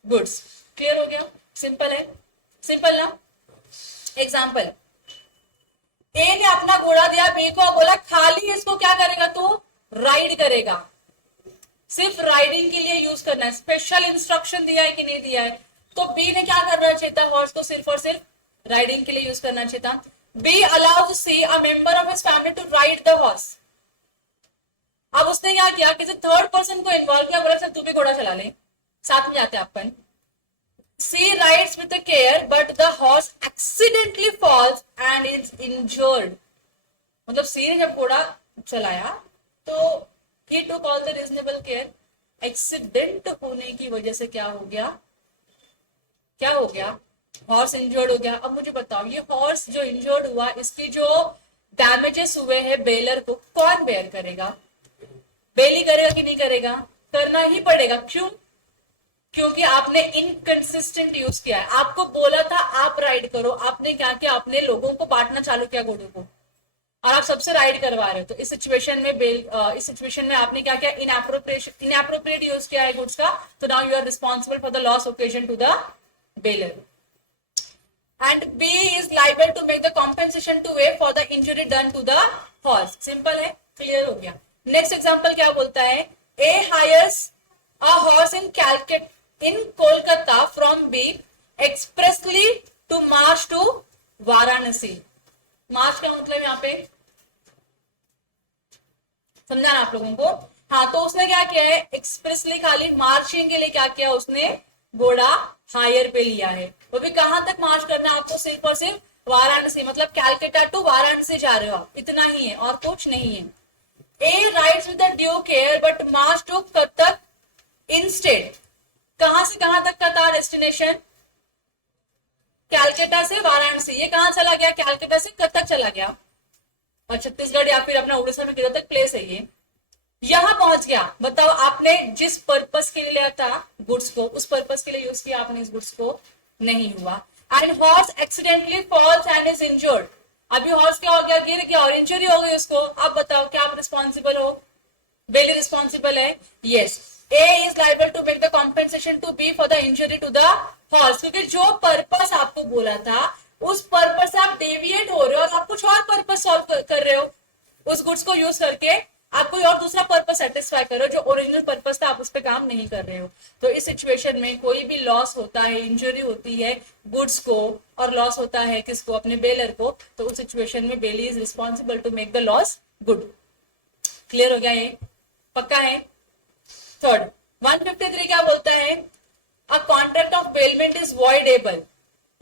goods. Clear हो गया? सिंपल है, सिंपल ना? एग्जाम्पल, ए ने अपना घोड़ा दिया बी को, बोला खाली इसको क्या करेगा तू? राइड करेगा। सिर्फ राइडिंग के लिए यूज करना है। स्पेशल इंस्ट्रक्शन दिया है कि नहीं दिया है? तो बी ने क्या करना चाहिए था? हॉर्स को सिर्फ और सिर्फ राइडिंग के लिए यूज करना चाहिए था। B allows C a member of his family to ride the horse. अब उसने क्या किया? किसी थर्ड पर्सन को इन्वॉल्व किया, बोला चल तू भी घोड़ा चला ले, साथ में जाते अपन। C rides with the care, but the horse accidentally falls and is injured. मतलब C ने जब घोड़ा चलाया तो he took all the reasonable care. Accident होने की वजह से क्या हो गया? क्या हो गया? हॉर्स इंजर्ड हो गया। अब मुझे बताओ, ये हॉर्स जो इंजर्ड हुआ इसकी जो डैमेजेस हुए हैं बेलर को कौन बेयर करेगा? बेली करेगा कि नहीं करेगा? करना ही पड़ेगा। क्यों? क्योंकि आपने इनकंसिस्टेंट यूज किया है। आपको बोला था आप राइड करो, आपने क्या किया? आपने लोगों को बांटना चालू किया घोड़ों को, और आप सबसे राइड करवा रहे हो। तो इस सिचुएशन में आपने क्या किया? इनएप्रोप्रिएट यूज किया है गुड्स का। तो now you are responsible for the loss occasion to the bailor. And B is liable to make the compensation to A for the injury done to the horse. Simple है, clear हो गया? Next example क्या बोलता है? A hires a horse in Kolkata from B expressly to march to Varanasi. March का मतलब यहाँ पे समझा ना आप लोगों को? हाँ, तो उसने क्या किया है? एक्सप्रेसली खाली मार्चिंग के लिए क्या किया? उसने घोड़ा हायर पे लिया है। वो भी कहां तक मार्च करना है आपको? सिर्फ और सिर्फ वाराणसी, मतलब कैलकाटा टू वाराणसी जा रहे हो आप, इतना ही है और कुछ नहीं है। A rides with the due care but march to Cuttack instead. कहां से कहां तक का था डेस्टिनेशन? कैलकाटा से वाराणसी। ये कहां चला गया? कैलकाटा से कटक चला गया, और छत्तीसगढ़ या फिर अपना उड़ीसा में किधर तक प्लेस है ये, यहां पहुंच गया। बताओ, आपने जिस पर्पस के लिए लिया था गुड्स को, उस पर्पस के लिए यूज किया आपने इस गुड्स को? नहीं हुआ। And horse accidentally falls and is injured. अभी हॉर्स क्या हो गया? गिर गया और इंजरी हो गई उसको। अब बताओ, क्या आप रिस्पॉन्सिबल हो? बेली रिस्पॉन्सिबल है? Yes. A is liable to make the compensation to B for the injury to the horse, क्योंकि जो पर्पस आपको बोला था उस पर्पस से आप डेविएट हो रहे हो और आप कुछ और पर्पस सॉल्व कर रहे हो। उस गुड्स को यूज करके आप कोई और दूसरा पर्पस सेटिस्फाई कर रहे हो, जो ओरिजिनल पर्पस था आप उस पर काम नहीं कर रहे हो। तो इस सिचुएशन में कोई भी लॉस होता है, इंजरी होती है गुड्स को, और लॉस होता है किसको? अपने बेलर को। तो उस सिचुएशन में bailee is responsible to make the loss good. Clear हो गया? ये पक्का है? थर्ड, 153 क्या बोलता है? A contract of bailment is voidable.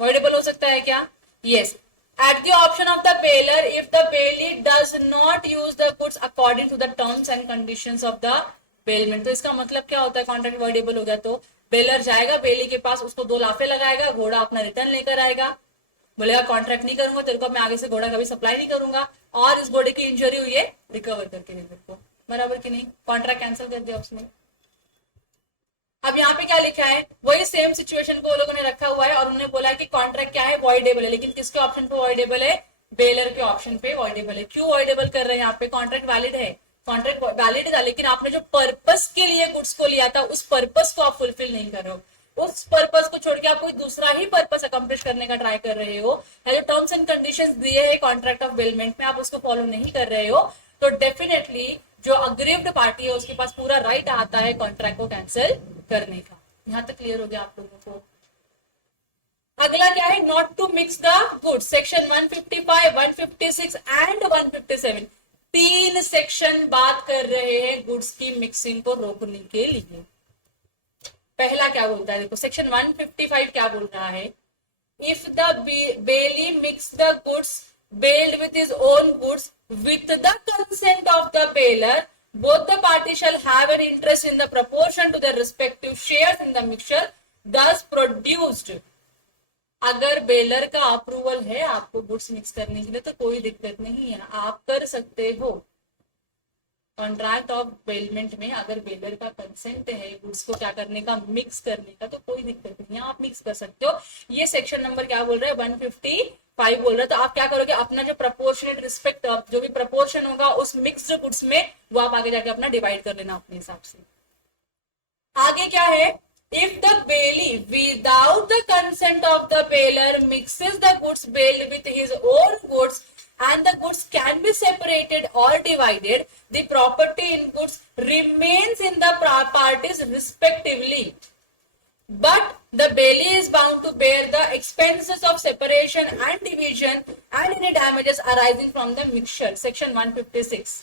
Voidable हो सकता है क्या? Yes. At the option of the bailor if the bailee does not use the goods according to the terms and conditions of the bailment. तो इसका मतलब क्या होता है? कॉन्ट्रैक्ट वॉइडेबल हो गया तो बेलर जाएगा बेली के पास, उसको 2 लाफे लगाएगा, घोड़ा अपना रिटर्न लेकर आएगा, बोलेगा कॉन्ट्रैक्ट नहीं करूंगा तेरे को, मैं आगे से घोड़ा कभी सप्लाई नहीं करूंगा, और इस घोड़े की इंजरी हुई है रिकवर करके दे तेरे को। बराबर कि नहीं? कॉन्ट्रैक्ट कैंसिल कर दिया उसने। अब यहाँ पे क्या लिखा है? वही सेम सिचुएशन को वो लोगों ने रखा हुआ है और उन्होंने बोला कि कॉन्ट्रैक्ट क्या है? वॉइडेबल है। लेकिन किसके ऑप्शन पे वॉइडेबल है? बेलर के ऑप्शन पे वॉइडेबल है। क्यों वॉइडेबल कर रहे हैं? यहाँ पे कॉन्ट्रैक्ट वैलिड है, कॉन्ट्रैक्ट वैलिड था, लेकिन आपने जो पर्पस के लिए गुड्स को लिया था उस पर्पस को आप फुलफिल नहीं कर रहे हो। उस पर्पस को छोड़ के आप कोई दूसरा ही पर्पस अकम्प्लिश करने का ट्राई कर रहे हो, या जो टर्म्स एंड कंडीशंस दिए हैं कॉन्ट्रैक्ट ऑफ बेलमेंट में आप उसको फॉलो नहीं कर रहे हो, तो डेफिनेटली जो अग्रीव्ड पार्टी है उसके पास पूरा राइट आता है कॉन्ट्रैक्ट को कैंसिल करने का। यहां तक क्लियर हो गया आप लोगों को? अगला क्या है, not to mix the goods, section 155, 156 and 157, 3 section बात कर रहे हैं गुड्स की मिक्सिंग को रोकने के लिए। पहला क्या बोलता है, देखो सेक्शन 155 क्या बोल रहा है, if the bailee mix the goods bailed with his own goods with the consent of the baler, both the parties shall have an interest in the proportion to their respective shares in the mixture thus produced। अगर baler का approval है आपको goods mix करने के लिए तो कोई दिक्कत नहीं है, आप कर सकते हो। कॉन्ट्रैक्ट ऑफ बेलमेंट में अगर बेलर का कंसेंट है गुड्स को क्या करने का, मिक्स करने का, तो कोई दिक्कत नहीं है, आप मिक्स कर सकते हो। ये सेक्शन नंबर क्या बोल रहा है, 155 बोल रहा है। तो आप क्या करोगे, अपना जो प्रपोर्शनेट रिस्पेक्ट जो भी प्रपोर्शन होगा उस मिक्स्ड गुड्स में वो आप आगे जाके अपना डिवाइड कर लेना अपने हिसाब से। आगे क्या है, if the bailee without the consent of the bailor mixes the goods bailed with his own goods and the goods can be separated or divided, the property in goods remains in the parties respectively, but the bailey is bound to bear the expenses of separation and division and any damages arising from the mixture, section 156।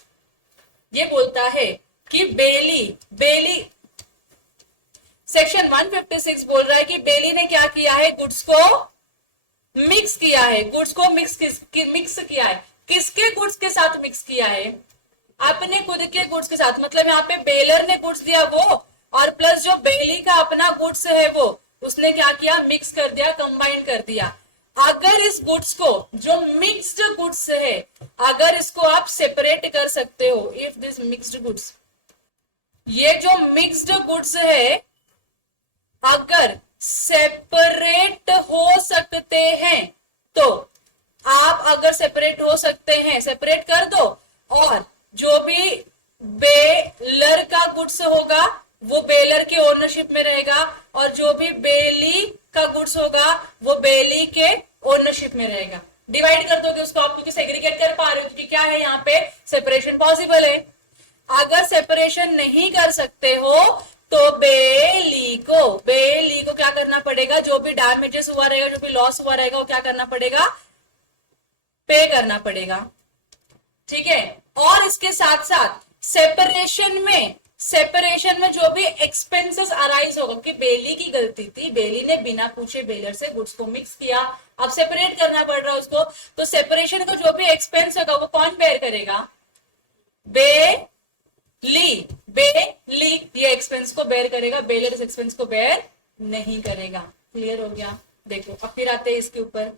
ये बोलता है कि बेली section 156 बोल रहा है कि बेली ने क्या किया है, गुड्स को मिक्स किया है, गुड्स को मिक्स किया है, किसके गुड्स के साथ मिक्स किया है, अपने खुद के गुड्स के साथ। मतलब यहाँ पे बेलर ने गुड्स दिया वो, और प्लस जो बेली का अपना गुड्स है वो उसने क्या किया, मिक्स कर दिया, कंबाइन कर दिया। अगर इस गुड्स को, जो मिक्स्ड गुड्स है, अगर इसको आप सेपरेट कर सकते हो, इफ दिस मिक्स्ड गुड्स, ये जो मिक्स्ड गुड्स है अगर सेपरेट हो सकते हैं, तो आप अगर सेपरेट हो सकते हैं सेपरेट कर दो, और जो भी बेलर का गुड्स होगा वो बेलर के ओनरशिप में रहेगा, और जो भी बेली का गुड्स होगा वो बेली के ओनरशिप में रहेगा। डिवाइड कर दोगे उसको आप, क्योंकि सेग्रीगेट कर पा रहे हो, क्योंकि क्या है यहाँ पे सेपरेशन पॉसिबल है। अगर सेपरेशन नहीं कर सकते हो तो बेली को क्या करना पड़ेगा, जो भी डैमेजेस हुआ रहेगा, जो भी लॉस हुआ रहेगा वो क्या करना पड़ेगा, पे करना पड़ेगा। ठीक है, और इसके साथ साथ सेपरेशन में जो भी एक्सपेंसेस अराइज होगा, कि बेली की गलती थी, बेली ने बिना पूछे बेलर से गुड्स को मिक्स किया, अब सेपरेट करना पड़ रहा है उसको, तो सेपरेशन का जो भी एक्सपेंस होगा वो कौन बेयर करेगा, बेली ये एक्सपेंस को बेयर करेगा, बेलर इस एक्सपेंस को बेयर नहीं करेगा। क्लियर हो गया। देखो अब फिर आते हैं इसके ऊपर,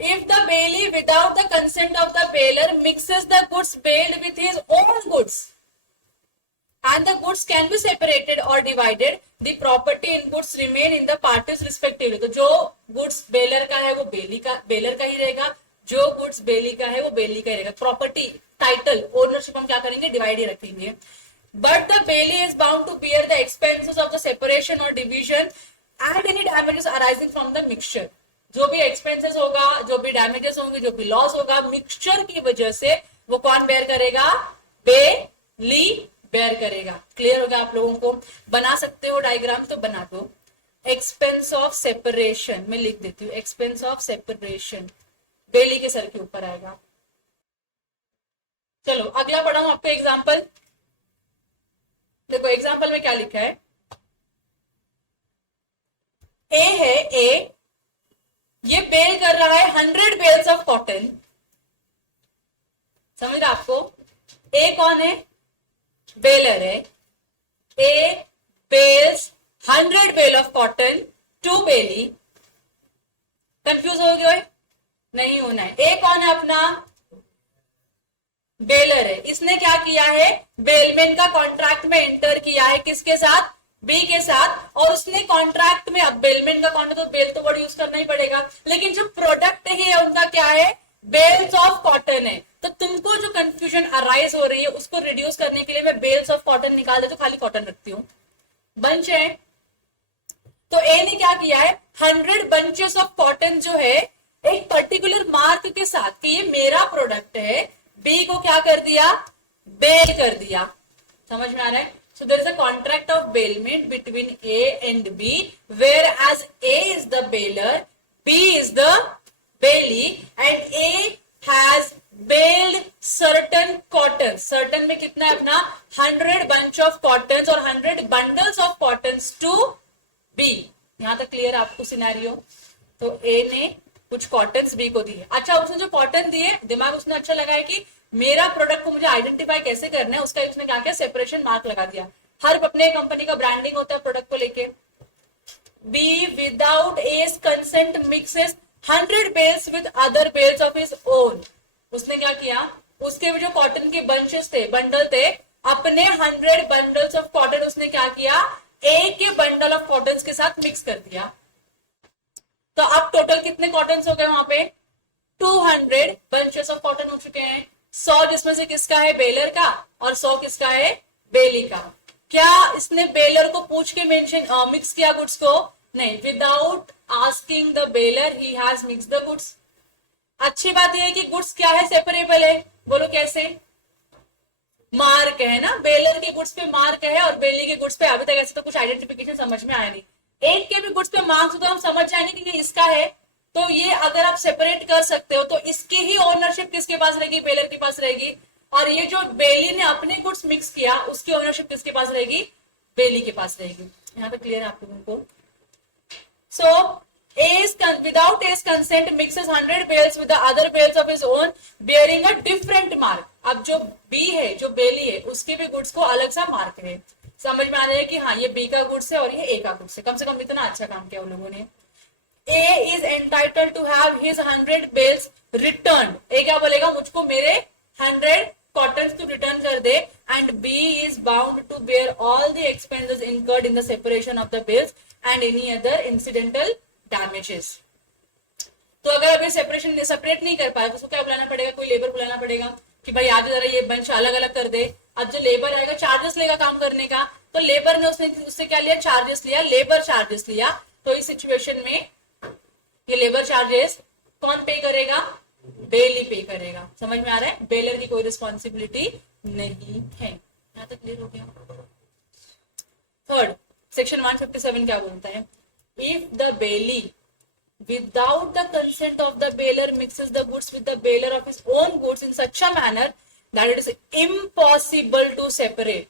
if the bailee without the consent of the bailor mixes the goods bailed with his own goods and the goods can be separated or divided, the property in goods remain in the parties respectively। तो जो goods baler का है वो baler का ही रहेगा, जो goods बेली का है वो बेली का ही रहेगा। प्रॉपर्टी, टाइटल, ओनरशिप हम क्या करेंगे, डिवाइड ही रखेंगे। But the bailee is bound to bear the expenses of the separation और division and any damages arising from the mixture. जो भी एक्सपेंसेस होगा, जो भी डैमेजेस होंगे, जो भी लॉस होगा मिक्सचर की वजह से, वो कौन बेयर करेगा, बेली बेयर करेगा। क्लियर हो गया आप लोगों को। बना सकते हो डायग्राम तो बना दो। एक्सपेंस ऑफ सेपरेशन मैं लिख देती हूँ, एक्सपेंस ऑफ सेपरेशन बेली के सर के ऊपर आएगा। चलो अगला पढ़ाऊं आपको एग्जाम्पल। देखो एग्जाम्पल में क्या लिखा है, ए है, ए ये बेल कर रहा है 100 बेल्स ऑफ कॉटन। समझ रहा आपको, ए कौन है, बेलर है। A bails 100 bale of cotton to bailee. Confuse हो गए, नहीं होना है। ए कौन है अपना, बेलर है। इसने क्या किया है, बेलमैन का कॉन्ट्रैक्ट में एंटर किया है, किसके साथ, बी के साथ। और उसने कॉन्ट्रैक्ट में, अब बेलमैन का कॉन्ट्रैक्ट तो बेल तो वर्ड यूज करना ही पड़ेगा, लेकिन जो प्रोडक्ट है उनका क्या है, बेल्स ऑफ कॉटन है। तो तुमको जो कंफ्यूजन अराइज हो रही है उसको रिड्यूस करने के लिए मैं बेल्स ऑफ कॉटन निकाल देती हूँ, खाली कॉटन रखती हूँ। बंच है, तो ए ने क्या किया है, 100 बंचेस ऑफ कॉटन जो है एक पर्टिकुलर मार्क के साथ कि ये मेरा प्रोडक्ट है, बी को क्या कर दिया, बेल कर दिया। समझ में आ रहा है। So there is a contract of bailment between A and B, whereas A is the bailor, B is the bailee, and A has bailed certain cotton. Certain में कितना है अपना 100 bunch of cottons और 100 bundles of cottons to B. यहाँ तक clear आपको scenario? तो A ने कुछ कॉटन्स बी को दिए. अच्छा, उसने जो कॉटन दिए, दिमाग उसने अच्छा लगाया कि मेरा प्रोडक्ट को मुझे आइडेंटिफाई कैसे करना है, उसका उसने क्या किया, सेपरेशन मार्क लगा दिया. हर अपने कंपनी का ब्रांडिंग होता है प्रोडक्ट को लेके. B without A's consent mixes 100 bales with other bales of his own. उसने क्या किया, उसके जो कॉटन के बंचेस थे, बंडल थे, अपने 100 बंडल्स ऑफ कॉटन उसने क्या किया, ए के बंडल ऑफ कॉटन के साथ मिक्स कर दिया. तो अब टोटल कितने कॉटन हो गए वहां पे, 200 बंचेस ऑफ कॉटन हो चुके हैं. 100 जिसमें से किसका है, बेलर का, और 100 किसका है, बेली का. क्या इसने बेलर को पूछ के मेंशन मिक्स किया गुड्स को? नहीं. Without asking the baler he has mix the goods. अच्छी बात यह है कि गुड्स क्या है, सेपरेबल है. बोलो कैसे? मार्क है ना, बेलर के गुड्स पे मार्क है और बेली के गुड्स पे अभी तक ऐसे तो कुछ आइडेंटिफिकेशन समझ में आया नहीं. एक के भी गुड्स पे मार्क्स तो हम समझ जाएंगे कि ये इसका है. तो ये अगर आप सेपरेट कर सकते हो तो इसकी ही ओनरशिप किसके पास रहेगी, बेलर के पास रहेगी. और ये जो बेली ने अपने गुड्स मिक्स किया, उसकी ओनरशिप किसके पास रहेगी, बेली के पास रहेगी. यहाँ पे क्लियर है आप लोगों को? सो without A's consent mixes 100 bales with the other bales of his own bearing a different mark. अब जो B है, जो बेली है, उसके भी गुड्स को अलग सा मार्क है. समझ में आ रहा है कि हाँ ये B का गुड्स है और ये A का गुड्स है. कम से कम इतना अच्छा काम किया उन लोगों ने. A is entitled to have his 100 bales returned. A क्या बोलेगा, मुझको मेरे 100 कॉटन तू रिटर्न कर दे. And B is bound to bear all the expenses incurred in the separation of the bales and any other incidental damages. तो अगर अभी सेपरेट नहीं कर पाए तो उसको क्या बुलाना पड़ेगा, कोई लेबर बुलाना पड़ेगा कि भाई आज जरा ये बंच अलग अलग कर दे. अब जो लेबर आएगा चार्जेस लेगा काम करने का, तो लेबर ने उससे क्या लिया, चार्जेस लिया, लेबर चार्जेस लिया. तो इस सिचुएशन में ये लेबर चार्जेस कौन पे करेगा, बेली पे करेगा. समझ में आ रहा है? बेलर की कोई रिस्पॉन्सिबिलिटी नहीं है. यहाँ तक क्लियर हो गया? थर्ड सेक्शन 157 क्या बोलता है, if the Bailey without the consent of the bailor mixes the goods with the bailor of his own goods in such a manner that it is impossible to separate.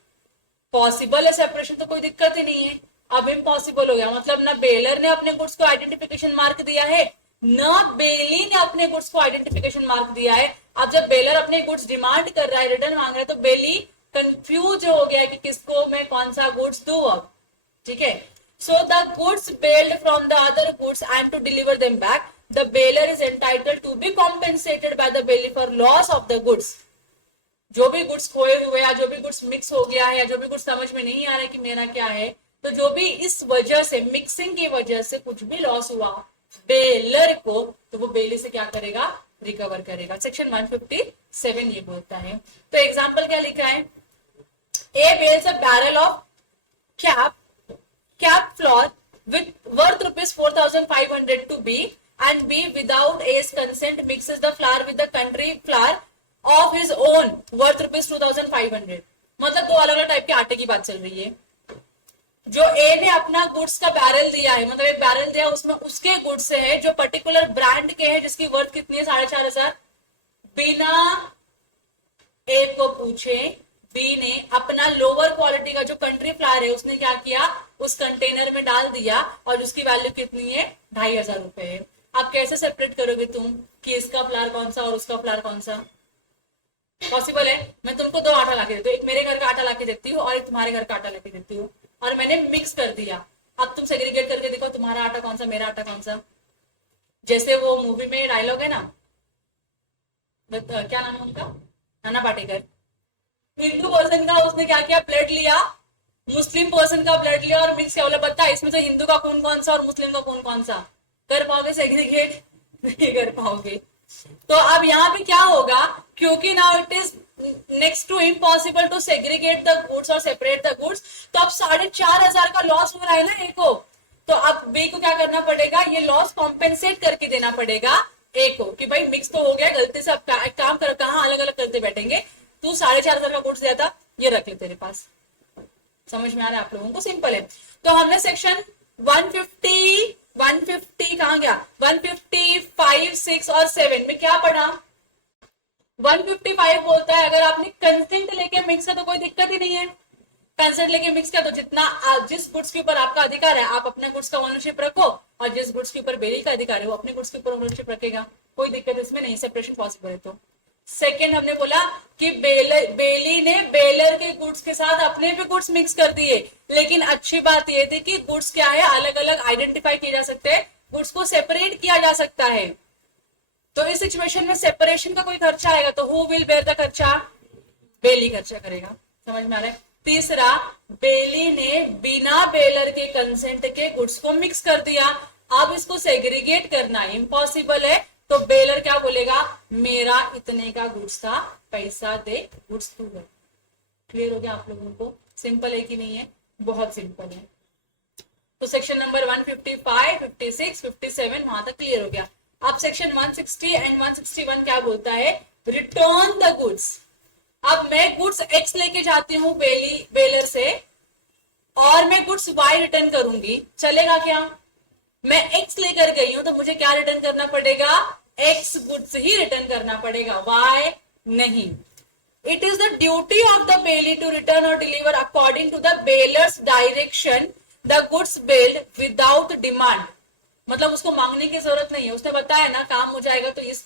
Possible है separation तो कोई दिक्कत ही नहीं है. अब impossible हो गया मतलब ना बेलर ने अपने गुड्स को आइडेंटिफिकेशन मार्क दिया है, ना बेली ने अपने गुड्स को आइडेंटिफिकेशन मार्क दिया है. अब जब बेलर अपने गुड्स डिमांड कर रहा है, रिटर्न मांग रहा है, तो बेली कंफ्यूज हो गया कि किसको मैं कौन सा गुड्स दूं. अब ठीक है. So the goods bailed from the other goods and to deliver them back, the bailor is entitled to be compensated by the bailee for loss of the goods. जो भी गुड्स खोए हुए या जो भी गुड्स मिक्स हो गया है या जो भी गुड्स समझ में नहीं आ रहा है कि मेरा क्या है, तो जो भी इस वजह से, मिक्सिंग की वजह से कुछ भी लॉस हुआ बेलर को, तो वो बेली से क्या करेगा, रिकवर करेगा. सेक्शन 157 ये बोलता है. तो एग्जाम्पल क्या लिखा है, A bails a barrel of cap flour with worth rupees 4,500 to B, and B without A's consent mixes the flour with the country flour of his own worth rupees 2,500. मतलब दो अलग अलग टाइप के आटे की बात चल रही है. जो ए ने अपना गुड्स का बैरल दिया है, मतलब एक बैरल दिया, उसमें उसके गुड्स है जो पर्टिकुलर ब्रांड के हैं, जिसकी वर्थ कितनी है, 4,500. बिना ए को पूछे बी ने अपना लोअर क्वालिटी का जो कंट्री फ्लावर है उसने क्या किया, उस कंटेनर में डाल दिया और उसकी वैल्यू कितनी है, 2,500 रुपए है. आप कैसे सेपरेट करोगे तुम कि इसका फ्लावर कौन सा और उसका फ्लावर कौन सा? पॉसिबल है? मैं तुमको दो आटा लाके देती हूँ, एक मेरे घर का आटा लाके देती हूँ और एक तुम्हारे घर का आटा लाके देती हूँ, और मैंने मिक्स कर दिया. अब तुम सेग्रीगेट करके देखो तुम्हारा आटा कौन सा, मेरा आटा कौन सा. जैसे वो मूवी में डायलॉग है ना, क्या नाम है उनका, नाना पाटेकर. हिंदू पर्सन का उसने क्या किया, ब्लड लिया, मुस्लिम पर्सन का ब्लड लिया और मिक्स किया. बोले बता इसमें से हिंदू का खून कौन सा और मुस्लिम का खून कौन सा. कर पाओगे सेग्रीगेट? नहीं कर पाओगे. तो अब यहाँ पे क्या होगा, क्योंकि now it is next to impossible to segregate the goods और सेपरेट द गुड्स, तो अब 4,500 का लॉस हो रहा है ना ए को. तो अब बी को क्या करना पड़ेगा, ये लॉस कॉम्पेंसेट करके देना पड़ेगा ए को कि भाई मिक्स तो हो गया गलती से. अब काम करो, कहाँ अलग अलग करते बैठेंगे. तू 4,500 का गुड्स दिया था, ये रख ले तेरे पास. समझ में आ रहा है आप लोगों को? सिंपल है। तो हमने सेक्शन 150 कहां गया, 155, 6 और 7 में क्या पढ़ा? 155 बोलता है अगर आपने कंसेंट लेके मिक्स है तो कोई दिक्कत ही नहीं है। कंसेंट लेके मिक्स किया तो जितना जिस गुड्स के ऊपर आपका अधिकार है आप अपने गुड्स का ओनरशिप रखो, और जिस गुड्स के ऊपर बेली का अधिकार है वो अपने गुड्स के ऊपर ओनरशिप रखेगा, कोई दिक्कत इसमें नहीं, सेपरेशन पॉसिबल है। तो सेकेंड हमने बोला कि बेली ने बेलर के गुड्स के साथ अपने भी गुड्स मिक्स कर दिए, लेकिन अच्छी बात यह थी कि गुड्स क्या है, अलग अलग आइडेंटिफाई किए जा सकते हैं, गुड्स को सेपरेट किया जा सकता है। तो इस सिचुएशन में सेपरेशन का कोई खर्चा आएगा तो हु विल बेयर द खर्चा? बेली खर्चा करेगा। समझ में आ रहा है? तीसरा, बेली ने बिना बेलर के कंसेंट के गुड्स को मिक्स कर दिया, अब इसको सेग्रीगेट करना इम्पॉसिबल है, तो बेलर क्या बोलेगा, मेरा इतने का गुड्स था, पैसा दे, गुड्स तू है। क्लियर हो गया आप लोगों को? सिंपल है कि नहीं है? बहुत सिंपल है। तो सेक्शन नंबर 155, 56, 57 वहां तक क्लियर हो गया। अब सेक्शन 160 एंड 161 क्या बोलता है? Return the goods. अब मैं गुड्स एक्स लेके जाती हूँ बेलर से और मैं गुड्स वाई रिटर्न करूंगी, चलेगा क्या? मैं एक्स लेकर गई हूं तो मुझे क्या रिटर्न करना पड़ेगा? एक्स गुड्स ही रिटर्न करना पड़ेगा, वाई नहीं। It is the duty of the bailee to return और deliver according to the bailor's direction the goods bailed without demand. मतलब उसको मांगने की जरूरत नहीं है, उसने बताया ना काम हो जाएगा तो इस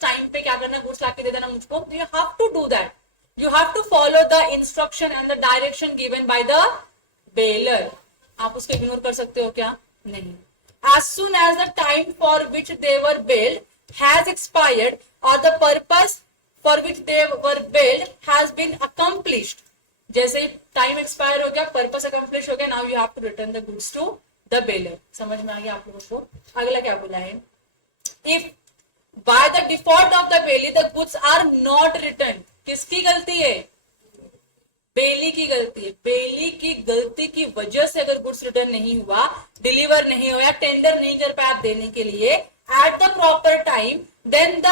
टाइम पे क्या करना, गुड्स लाके दे देना मुझको। You have to do that, you have to follow the instruction and the direction given by the baler। आप उसको इग्नोर कर सकते हो क्या? नहीं। as soon as the time for which they were bailed has expired or the purpose for which they were bailed has been accomplished, जैसे time expire हो गया, पर्पस अकम्प्लिश हो गया, now you have to return the goods to the bailor. समझ में आ गया आप लोगों को? अगला क्या बोला है? If by the default of the bailey the goods are not returned, किसकी गलती है? बेली की गलती है। बेली की गलती की वजह से अगर गुड्स रिटर्न नहीं हुआ, डिलीवर नहीं हुआ, टेंडर नहीं कर पाया आप देने के लिए at the proper time, then the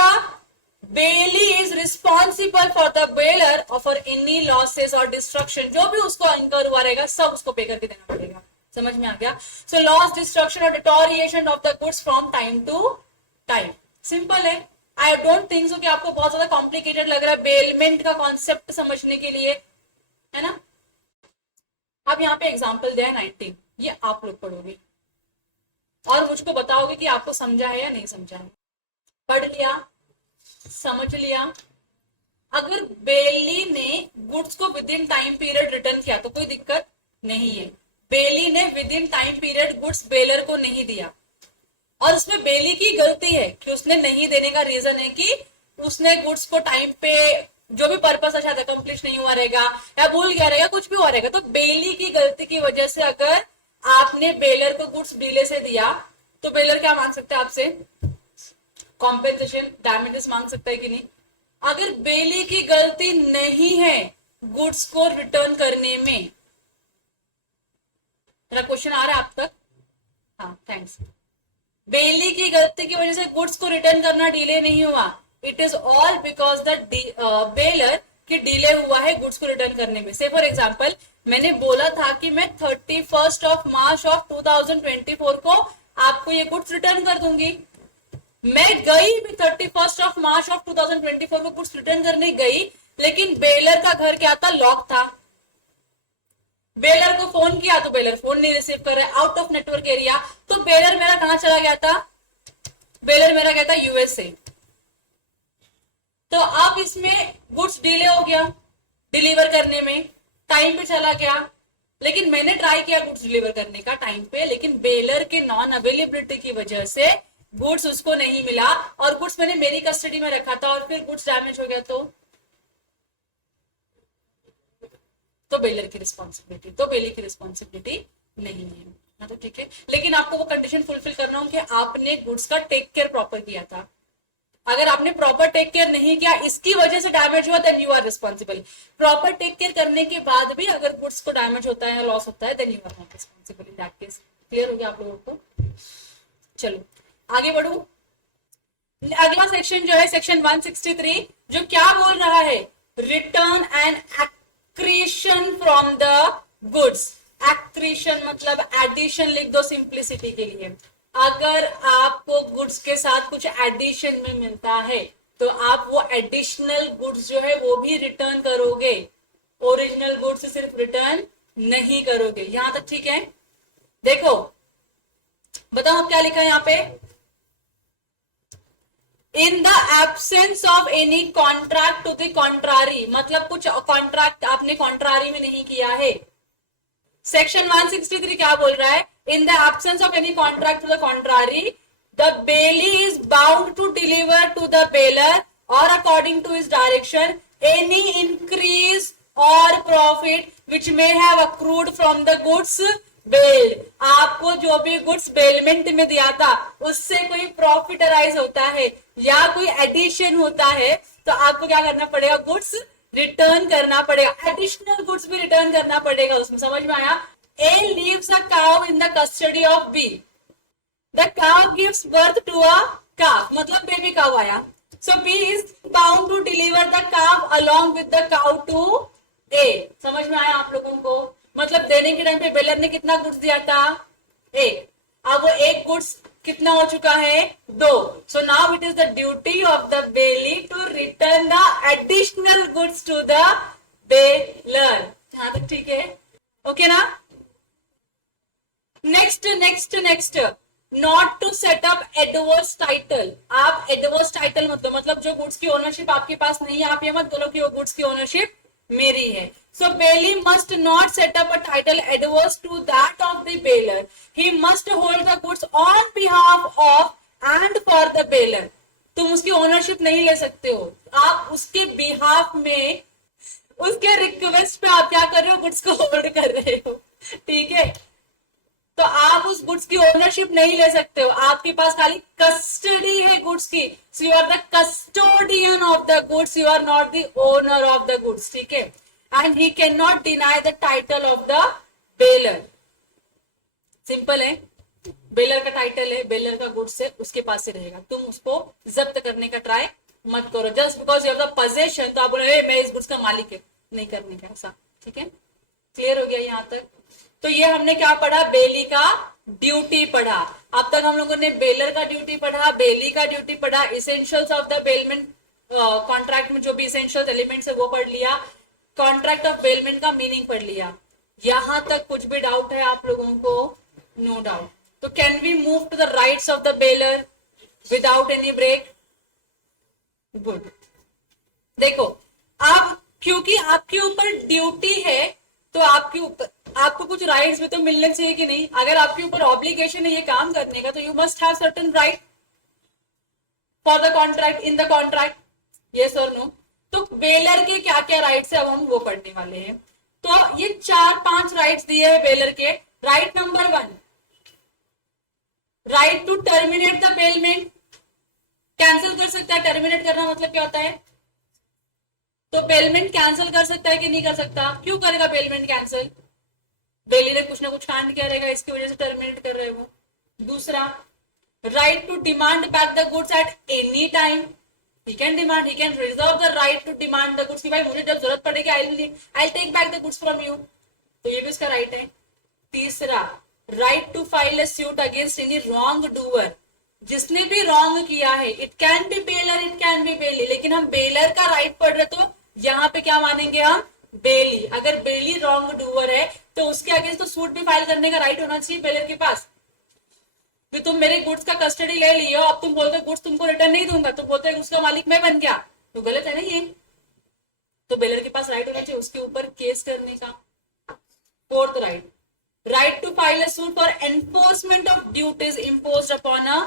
bailee is responsible for the bailor और फॉर एनी लॉसेस और डिस्ट्रक्शन, जो भी उसको इंकर हुआ रहेगा सब उसको पे करके देना पड़ेगा। समझ में आ गया? सो लॉस, डिस्ट्रक्शन और deterioration of the goods from time to time. Simple है। आई डोंट थिंक सो कि आपको बहुत ज्यादा कॉम्प्लिकेटेड लग रहा है बेलमेंट का कॉन्सेप्ट समझने के लिए, है ना? अब यहाँ पे एग्जांपल दिया है 19, ये आप लोग पढ़ोगे और मुझको बताओगे कि आपको समझा है या नहीं समझा है। पढ़ लिया, समझ लिया। अगर बेली ने गुड्स को with in time period return किया तो कोई दिक्कत नहीं है। बेली ने with in time period goods baler को नहीं दिया और उसमें बेली की गलती है कि उसने नहीं देने का रीजन है कि उसने गुड्स को टाइम पे, जो भी पर्पस है शायद अकम्प्लिश नहीं हुआ रहेगा या भूल गया रहेगा, कुछ भी हुआ रहेगा, तो बेली की गलती की वजह से अगर आपने बेलर को गुड्स डिले से दिया तो बेलर क्या मांग सकता है आपसे? कॉम्पेंसेशन, डैमेजेस मांग सकता है कि नहीं? अगर बेली की गलती नहीं है गुड्स को रिटर्न करने में, मेरा क्वेश्चन आ रहा है आप तक? हाँ, थैंक्स। बेली की गलती की वजह से गुड्स को रिटर्न करना डिले नहीं हुआ, it is all because the baler की डिले हुआ है गुड्स को रिटर्न करने में। से फॉर एग्जांपल मैंने बोला था कि मैं 31 मार्च 2024 को आपको ये गुड्स रिटर्न कर दूंगी। मैं गई 31 मार्च 2024 को गुड्स रिटर्न करने गई, लेकिन बेलर का घर क्या था? लॉक था। बेलर को फोन किया तो बेलर फोन नहीं रिसीव कर रहा है, आउट ऑफ नेटवर्क एरिया। तो बेलर मेरा कहां चला गया था? बेलर मेरा गया था यूएसए। तो अब इसमें गुड्स डिले हो गया डिलीवर करने में, टाइम पे चला गया, लेकिन मैंने ट्राई किया गुड्स डिलीवर करने का टाइम पे, लेकिन बेलर के नॉन अवेलेबिलिटी की वजह से गुड्स उसको नहीं मिला और गुड्स मैंने मेरी कस्टडी में रखा था और फिर गुड्स डैमेज हो गया तो बेलर की रिस्पॉन्सिबिलिटी, तो बेली की रिस्पॉन्सिबिलिटी नहीं है। हाँ, तो ठीक है, लेकिन आपको वो कंडीशन फुलफिल करना हो कि आपने गुड्स का टेक केयर प्रॉपर किया था। अगर आपने प्रॉपर टेक केयर नहीं किया, इसकी वजह से डैमेज हुआ, then you are responsible. Proper take care करने के बाद भी अगर गुड्स को डैमेज होता है या लॉस होता है, then you are not responsible in that case. Clear हो गया आप लोगों को? चलो आगे बढ़ू। अगला सेक्शन जो है सेक्शन 163, जो क्या बोल रहा है? Return and accretion from the goods, accretion मतलब एडिशन लिख दो सिंप्लिसिटी के लिए। अगर आपको गुड्स के साथ कुछ एडिशन में मिलता है तो आप वो एडिशनल गुड्स जो है वो भी रिटर्न करोगे, ओरिजिनल गुड्स सिर्फ रिटर्न नहीं करोगे। यहां तक ठीक है? देखो बताओ क्या लिखा है यहाँ पे, in the absence of any contract to the contrary, मतलब कुछ कॉन्ट्रैक्ट आपने कॉन्ट्रारी में नहीं किया है। सेक्शन 163 क्या बोल रहा है, in the absence of any contract to the contrary the bailee is bound to deliver to the bailor और according to his direction any increase और profit which may have accrued from the goods bailed. आपको जो भी goods bailment में दिया था उससे कोई प्रॉफिट अराइज होता है या कोई एडिशन होता है तो आपको क्या करना पड़ेगा, गुड्स रिटर्न करना पड़ेगा, एडिशनल गुड्स भी रिटर्न करना पड़ेगा उसमें। समझ में आया? A leaves a cow in the custody of B, the cow gives birth to a calf, मतलब बेबी काउ आया। So B is bound to deliver the calf along with the cow to A. समझ में आया आप लोगों को? मतलब देने के टाइम पे बेलर ने कितना गुड्स दिया था, एक। अब वो एक गुड्स कितना हो चुका है, दो। So now it is the duty of the bailee to return the additional goods to the bailor. यहां तक ठीक है? ओके ना? Next next next, not to set up adverse title. आप एडवर्स टाइटल मतलब जो गुड्स की ओनरशिप आपके पास नहीं है, आप ये मत बोलो कि वो गुड्स की ओनरशिप मेरी है। So Bailey must not set up a title adverse to that of the bailor. He must hold the goods on behalf of and for the bailor. तुम उसकी ओनरशिप नहीं ले सकते हो, आप उसके बिहाफ में, उसके रिक्वेस्ट पे आप क्या कर रहे हो, गुड्स को होल्ड कर रहे हो। ठीक है? तो आप उस गुड्स की ओनरशिप नहीं ले सकते हो, आपके पास खाली कस्टडी है गुड्स की। So you are the custodian of the goods, you are not the owner of the goods. ठीक है? And he can not deny the title of the bailor. Simple है, बेलर का टाइटल है, bailor का goods है, उसके पास से रहेगा। तुम उसको जब्त करने का ट्राई मत करो। Just because you have the possession तो आप बोलो मैं इस गुड्स का मालिक है, नहीं करने का ऐसा। ठीक है? क्लियर हो गया यहां तक? तो ये हमने क्या पढ़ा, बेली का ड्यूटी पढ़ा। अब तक हम लोगों ने बेलर का ड्यूटी पढ़ा, बेली का ड्यूटी पढ़ा, essentials of the bailment contract में जो भी इसेंशियल एलिमेंट्स है वो पढ़ लिया, कॉन्ट्रैक्ट ऑफ बेलमेंट का मीनिंग पढ़ लिया। यहां तक कुछ भी डाउट है आप लोगों को? No doubt. तो can we move to the rights of the bailor without any break? Good. देखो अब क्योंकि आपके ऊपर ड्यूटी है तो आपके ऊपर आपको कुछ राइट्स भी तो मिलने चाहिए कि नहीं? अगर आपके ऊपर ऑब्लिगेशन है ये काम करने का तो you must have certain right for the contract, in the contract. Yes और नो? तो बेलर के क्या क्या राइट्स है अब हम वो पढ़ने वाले हैं। तो ये 4-5 राइट्स दिए हैं बेलर के। Right number 1, right to terminate the bailment, cancel कर सकता है। टर्मिनेट करना मतलब क्या होता है? तो बेलमेंट कैंसिल कर सकता है कि नहीं कर सकता? क्यों करेगा बेलमेंट कैंसिल? बेली ने कुछ ना कुछ कांड किया रहेगा, इसकी वजह से टर्मिनेट कर रहे हैं वो। दूसरा, right to demand back the goods at any time. he can demand, he can reserve the right to demand the goods कि भाई मुझे जब जरूरत पड़ेगी I'll take back the goods from you, तो ये भी इसका राइट है। तीसरा, right to file a suit against any wrong doer, जिसने भी रॉन्ग किया है। It can be bailor, it can be bailee, लेकिन हम बेलर का राइट पढ़ रहे तो यहाँ पे क्या मानेंगे हम? बेली। अगर बेली रॉन्ग डूअर है तो उसके अगेंस्ट तो सूट भी फाइल करने का राइट होना चाहिए बेलर के पास। कि तुम मेरे गुड्स का कस्टडी ले लियो, अब तुम बोलते गुड्स तुमको रिटर्न नहीं दूंगा, तो बोलते उसका मालिक मैं बन गया, तो गलत है ना ये? तो बेलर के पास राइट होना चाहिए उसके ऊपर केस करने का। Fourth right, right to file a suit for enforcement of duties imposed upon a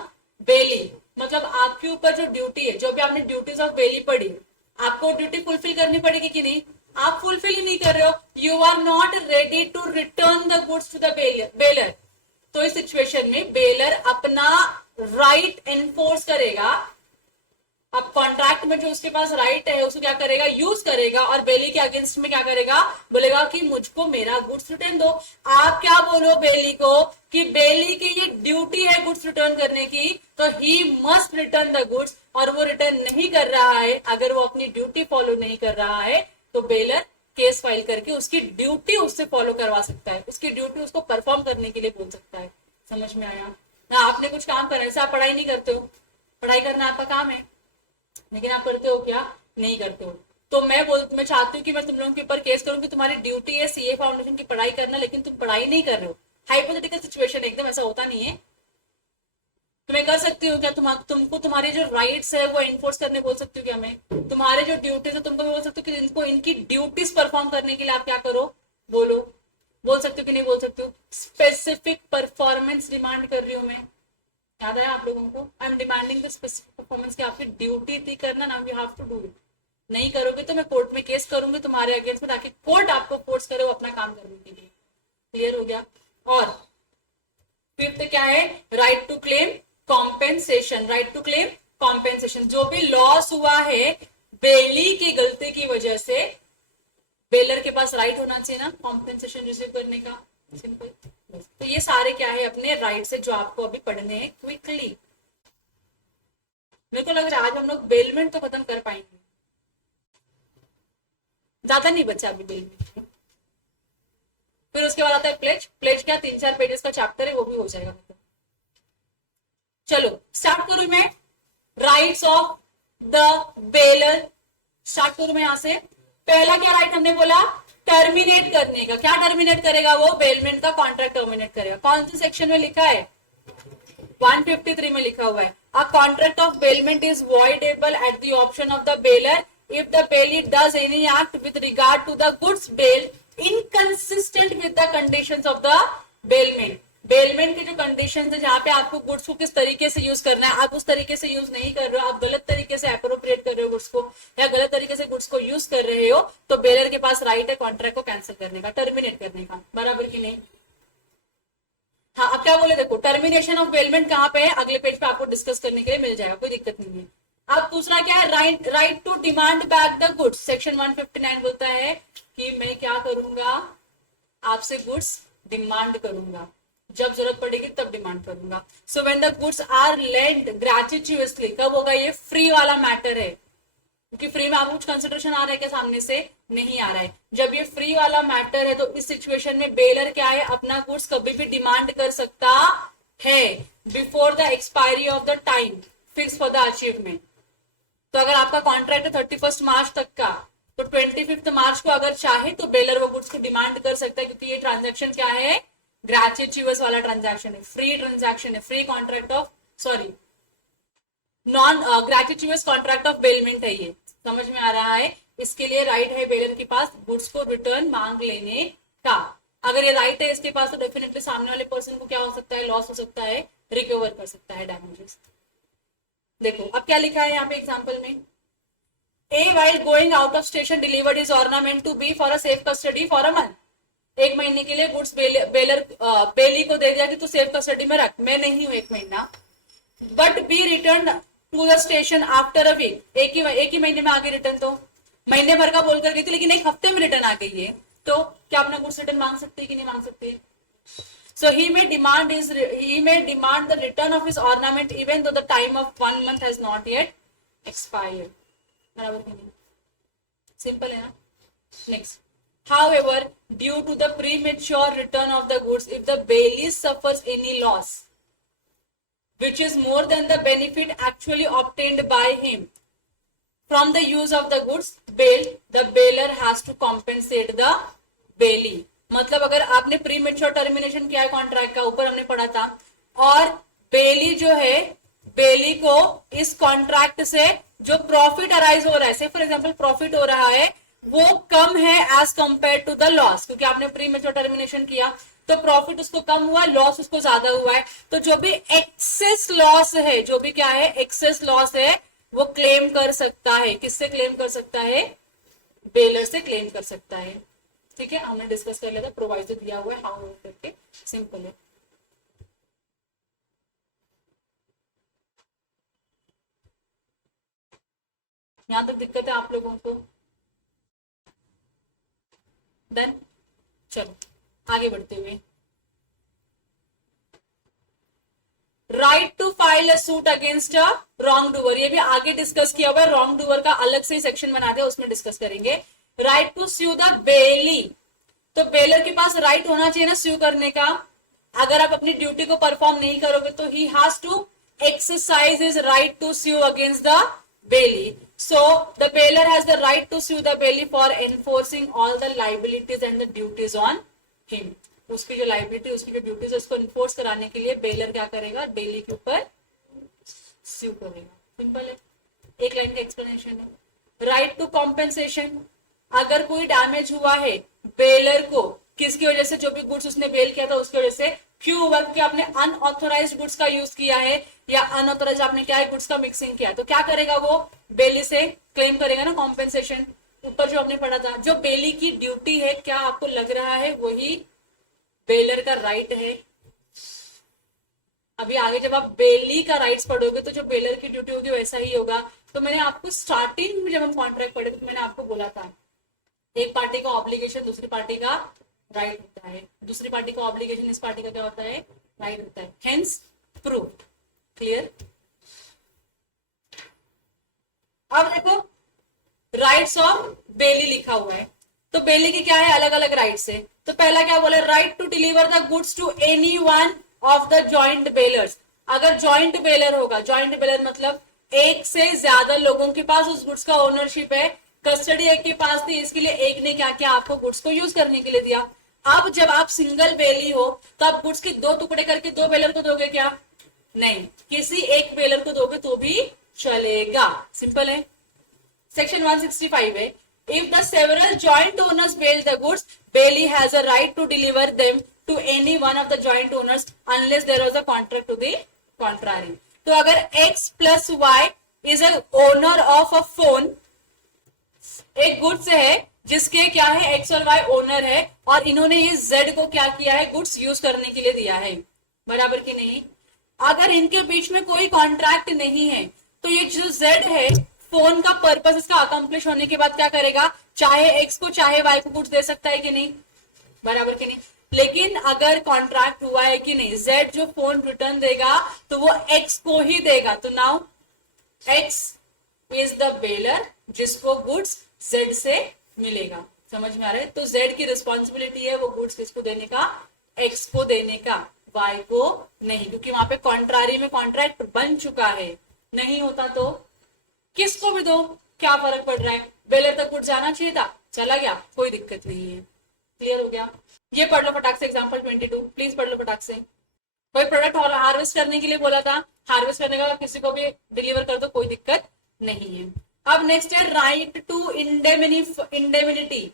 bailee, मतलब आपके ऊपर जो ड्यूटी है, जो भी आपने ड्यूटीज ऑफ बेली पढ़ी, आपको ड्यूटी फुलफिल करनी पड़ेगी कि नहीं? आप फुलफिल ही नहीं कर रहे हो, you are not ready to return the goods to the bailor. तो इस सिचुएशन में बेलर अपना राइट एनफोर्स करेगा। अब कॉन्ट्रैक्ट में जो उसके पास राइट है उसको क्या करेगा? यूज करेगा, और बेली के अगेंस्ट में क्या करेगा? बोलेगा कि मुझको मेरा गुड्स रिटर्न दो। आप क्या बोलो बेली को कि बेली की ये ड्यूटी है गुड्स रिटर्न करने की, तो he must return the goods, और वो रिटर्न नहीं कर रहा है, अगर वो अपनी ड्यूटी फॉलो नहीं कर रहा है तो बेलर केस फाइल करके उसकी ड्यूटी उससे फॉलो करवा सकता है, उसकी ड्यूटी उसको परफॉर्म करने के लिए बोल सकता है। समझ में आया ना? आपने कुछ काम करना है, जैसे आप पढ़ाई नहीं करते हो, पढ़ाई करना आपका काम है, लेकिन आप करते हो क्या? नहीं करते हो। तो मैं चाहती हूँ कि मैं तुम लोगों के ऊपर केस करूँ कि तुम्हारी ड्यूटी है सीए फाउंडेशन की पढ़ाई करना, लेकिन तुम पढ़ाई नहीं कर रहे हो। हाइपोथेटिकल सिचुएशन, एकदम ऐसा होता नहीं है। तुम्हें कर सकती हो क्या? तुमको तुम्हारे जो राइट्स है वो एनफोर्स करने बोल सकती हो क्या? मैं तुम्हारे जो ड्यूटीज है तुमको बोल सकती हूँ कि इनको इनकी ड्यूटीज परफॉर्म करने के लिए आप क्या करो, बोलो। बोल सकते हो कि नहीं बोल सकते हो? स्पेसिफिक परफॉर्मेंस डिमांड कर रही हूँ मैं, याद है आप लोगों को? I am demanding the specific performance की आपकी ड्यूटी थी करना, now you have to do it. नहीं करोगे तो मैं कोर्ट में केस करूंगी तुम्हारे अगेंस्ट में, ताकि कोर्ट आपको फोर्स करे वो अपना काम करने के लिए। क्लियर हो गया? और फिफ्थ क्या है? Right to claim compensation. Right to claim compensation, जो भी लॉस हुआ है बेली की गलती की वजह से, बेलर के पास राइट होना चाहिए ना कॉम्पेंसेशन रिसीव करने का। सिंपल। तो ये सारे क्या है अपने राइट से, जो आपको अभी पढ़ने हैं क्विकली। मेरे को लग रहा है आज हम लोग बेलमेंट तो खत्म कर पाएंगे, ज्यादा नहीं बचा अभी बेलमेंट। फिर उसके बाद आता है प्लेज। प्लेज क्या 3-4 पेजेस का चैप्टर है, वो भी हो जाएगा। चलो स्टार्ट करूं मैं। Rights of the baler, start करूं मैं यहां से। पहला क्या राइट हमने बोला? टर्मिनेट करने का। क्या टर्मिनेट करेगा वो? बेलमेंट का कॉन्ट्रैक्ट टर्मिनेट करेगा। कौन सी सेक्शन में लिखा है? 153 में लिखा हुआ है। A contract of bailment is voidable eight the option of the baler if the bailey does any act with regard to the goods bail inconsistent with the conditions of the bailment। Bailment की जो condition है, जहां पे आपको goods को किस तरीके से यूज करना है, आप उस तरीके से यूज नहीं कर रहे हो, आप गलत तरीके से अप्रोप्रिएट कर रहे हो गुड्स को, या गलत तरीके से गुड्स को यूज कर रहे हो, तो बेलर के पास राइट है कॉन्ट्रैक्ट को कैंसिल करने का, टर्मिनेट करने का। बराबर की नहीं? हाँ, अब क्या बोले देखो, टर्मिनेशन ऑफ बेलमेंट कहाँ पे है? अगले पेज पे आपको डिस्कस करने के लिए मिल जाएगा, कोई दिक्कत नहीं है। अब दूसरा क्या है? Right to demand back the goods. Section 159 बोलता है कि मैं क्या करूंगा, आपसे गुड्स डिमांड करूंगा, जब जरूरत पड़ेगी तब डिमांड करूंगा। So when the goods are lent gratuitously, कब होगा? ये फ्री वाला मैटर है, क्योंकि फ्री में आपको कुछ कंसिडरेशन आ रहा है क्या? सामने से नहीं आ रहा है। जब ये फ्री वाला मैटर है तो इस सिचुएशन में बेलर क्या है? अपना गुड्स कभी भी डिमांड कर सकता है before the expiry of the time fix for the achievement. तो अगर आपका कॉन्ट्रैक्ट है 31 मार्च तक का, तो 25 मार्च को अगर चाहे तो बेलर वो गुड्स को डिमांड कर सकता है, क्योंकि ये ट्रांजैक्शन क्या है? ग्रेचुइटस वाला ट्रांजैक्शन है, फ्री ट्रांजैक्शन है, free contract of sorry non gratuitous contract of bailment है ये। समझ में आ रहा है? इसके लिए राइट है बेलर के पास गुड्स को रिटर्न मांग लेने का। अगर ये राइट है इसके पास, तो डेफिनेटली सामने वाले पर्सन को क्या हो सकता है? लॉस हो सकता है, रिकवर कर सकता है डैमेजेस। देखो अब क्या लिखा है यहाँ पे एग्जाम्पल में। A while going out of station delivered is ornament to B for a safe custody for a month. 1 महीने के लिए गुड्स बेली को दे दिया कि तू सेफ कस्टडी में रख, मैं नहीं हूं 1 महीना। But B return to the station after a week. एक ही महीने में आगे रिटर्न, तो महीने भर का बोलकर गई थी लेकिन 1 हफ्ते में रिटर्न आ गई है, तो क्या अपना गुड्स रिटर्न मांग सकती है कि नहीं मांग सकती? So he may demand the return of his ornament even though the time of 1 month has not yet expired. बराबर कि नहीं? सिंपल है ना? Next. However, due to the premature return of the goods, if the bailey suffers any loss, which is more than the benefit actually obtained by him from the use of the goods bail, the bailor has to compensate the bailey. मतलब अगर आपने pre mature termination किया है contract का, ऊपर हमने पढ़ा था, और बेली जो है, बेली को इस कॉन्ट्रैक्ट से जो प्रॉफिट अराइज हो रहा है, फॉर एग्जांपल प्रॉफिट हो रहा है, वो कम है as compare to the loss, क्योंकि आपने प्री मेच्योर टर्मिनेशन किया तो प्रॉफिट उसको कम हुआ, लॉस उसको ज्यादा हुआ है। तो जो भी एक्सेस लॉस है, जो भी क्या है एक्सेस लॉस है, वो क्लेम कर सकता है। किससे क्लेम कर सकता है? बेलर से क्लेम कर सकता है। ठीक है, हमने डिस्कस कर लिया था, प्रोवाइजर दिया हुआ है हाउ करके, सिंपल है। यहां तक दिक्कत है आप लोगों को? देन चलो आगे बढ़ते हुए, right to file a suit against a wrong doer, ये भी आगे डिस्कस किया हुआ है। रॉन्ग डूअर का अलग से सेक्शन बना दिया, उसमें डिस्कस करेंगे। Right to sue the bailee, तो बेलर के पास राइट होना चाहिए ना स्यू करने का। अगर आप अपनी ड्यूटी को परफॉर्म नहीं करोगे तो he has to exercise his right to sue against the bailey. So the bailier has the right to sue the bailey for enforcing all the liabilities and the duties on him. उसकी जो liability, उसकी जो duties है उसको enforce कराने के लिए baler क्या करेगा, बेली के ऊपर स्यू करेगा। सिंपल है, एक लाइन का एक्सप्लेनेशन है। राइट टू कॉम्पेंसेशन, अगर कोई डैमेज हुआ है बेलर को किसकी वजह से, जो भी गुड्स उसने बेल किया था उसकी वजह से, क्यों हुआ, क्योंकि आपने अनऑथोराइज्ड गुड्स का यूज किया है या अनऑथोराइज आपने क्या है गुड्स का मिक्सिंग किया, तो क्या करेगा वो बेली से क्लेम करेगा ना कॉम्पेंसेशन। ऊपर जो आपने पढ़ा था, जो बेली की ड्यूटी है, क्या आपको लग रहा है वही बेलर का राइट है? अभी आगे जब आप बेली का राइट्स पढ़ोगे तो जो बेलर की ड्यूटी होगी वैसा ही होगा। तो मैंने आपको स्टार्टिंग में जब हम कॉन्ट्रैक्ट पढ़े तो मैंने आपको बोला था एक पार्टी का ऑब्लिगेशन दूसरी पार्टी का राइट होता है, दूसरी पार्टी का ऑब्लिगेशन इस पार्टी का क्या होता है, राइट होता है। Hence prove. क्लियर? अब देखो राइट्स ऑफ बेली लिखा हुआ है, तो बेली के क्या है, अलग अलग राइट्स है। तो पहला क्या बोला, right to deliver the goods to any one of the joint bailors. अगर जॉइंट बेलर होगा, जॉइंट बेलर मतलब एक से ज्यादा लोगों के पास उस गुड्स का ओनरशिप है, कस्टडी एक के पास थी, इसके लिए एक ने क्या किया, आपको गुड्स को यूज करने के लिए दिया। अब जब आप सिंगल बेली हो तो आप गुड्स के दो टुकड़े करके दो बेलर को दोगे क्या? नहीं, किसी एक बेलर को दोगे तो भी चलेगा। सिंपल है। सेक्शन 165 है, if the several joint owners bail the goods, bailey has a right to deliver them to any one of the joint owners unless there was a contract to the contrary. तो अगर x plus y is a owner of a phone, एक goods है जिसके क्या है x और y owner है, और इन्होंने ये z को क्या किया है, गुड्स यूज करने के लिए दिया है, बराबर की नहीं? अगर इनके बीच में कोई कॉन्ट्रैक्ट नहीं है तो ये जो z है फोन का पर्पस इसका अकम्प्लिश होने के बाद क्या करेगा, चाहे एक्स को चाहे वाई को गुड्स दे सकता है कि नहीं, बराबर कि नहीं? लेकिन अगर कॉन्ट्रैक्ट हुआ है कि नहीं, जेड जो फोन रिटर्न देगा तो वो एक्स को ही देगा। तो now x is the baler जिसको गुड्स जेड से मिलेगा। समझ में आ रहा है? तो जेड की रिस्पॉन्सिबिलिटी है वो गुड्स किसको देने का, एक्स को देने का, वाई को नहीं, क्योंकि वहां पे कॉन्ट्रारी में कॉन्ट्रैक्ट बन चुका है। नहीं होता तो किसको भी दो, क्या फर्क पड़ रहा है? बेलर तक गुड जाना चाहिए था, चला गया, कोई दिक्कत नहीं है। क्लियर हो गया? ये पढ़ लो फटाक से एग्जांपल 22, प्लीज पढ़ लो फटाक से। कोई प्रोडक्ट हार्वेस्ट करने के लिए बोला था, हार्वेस्ट करने का किसी को भी डिलीवर कर दो, कोई दिक्कत नहीं है। अब नेक्स्ट है right to indemnity.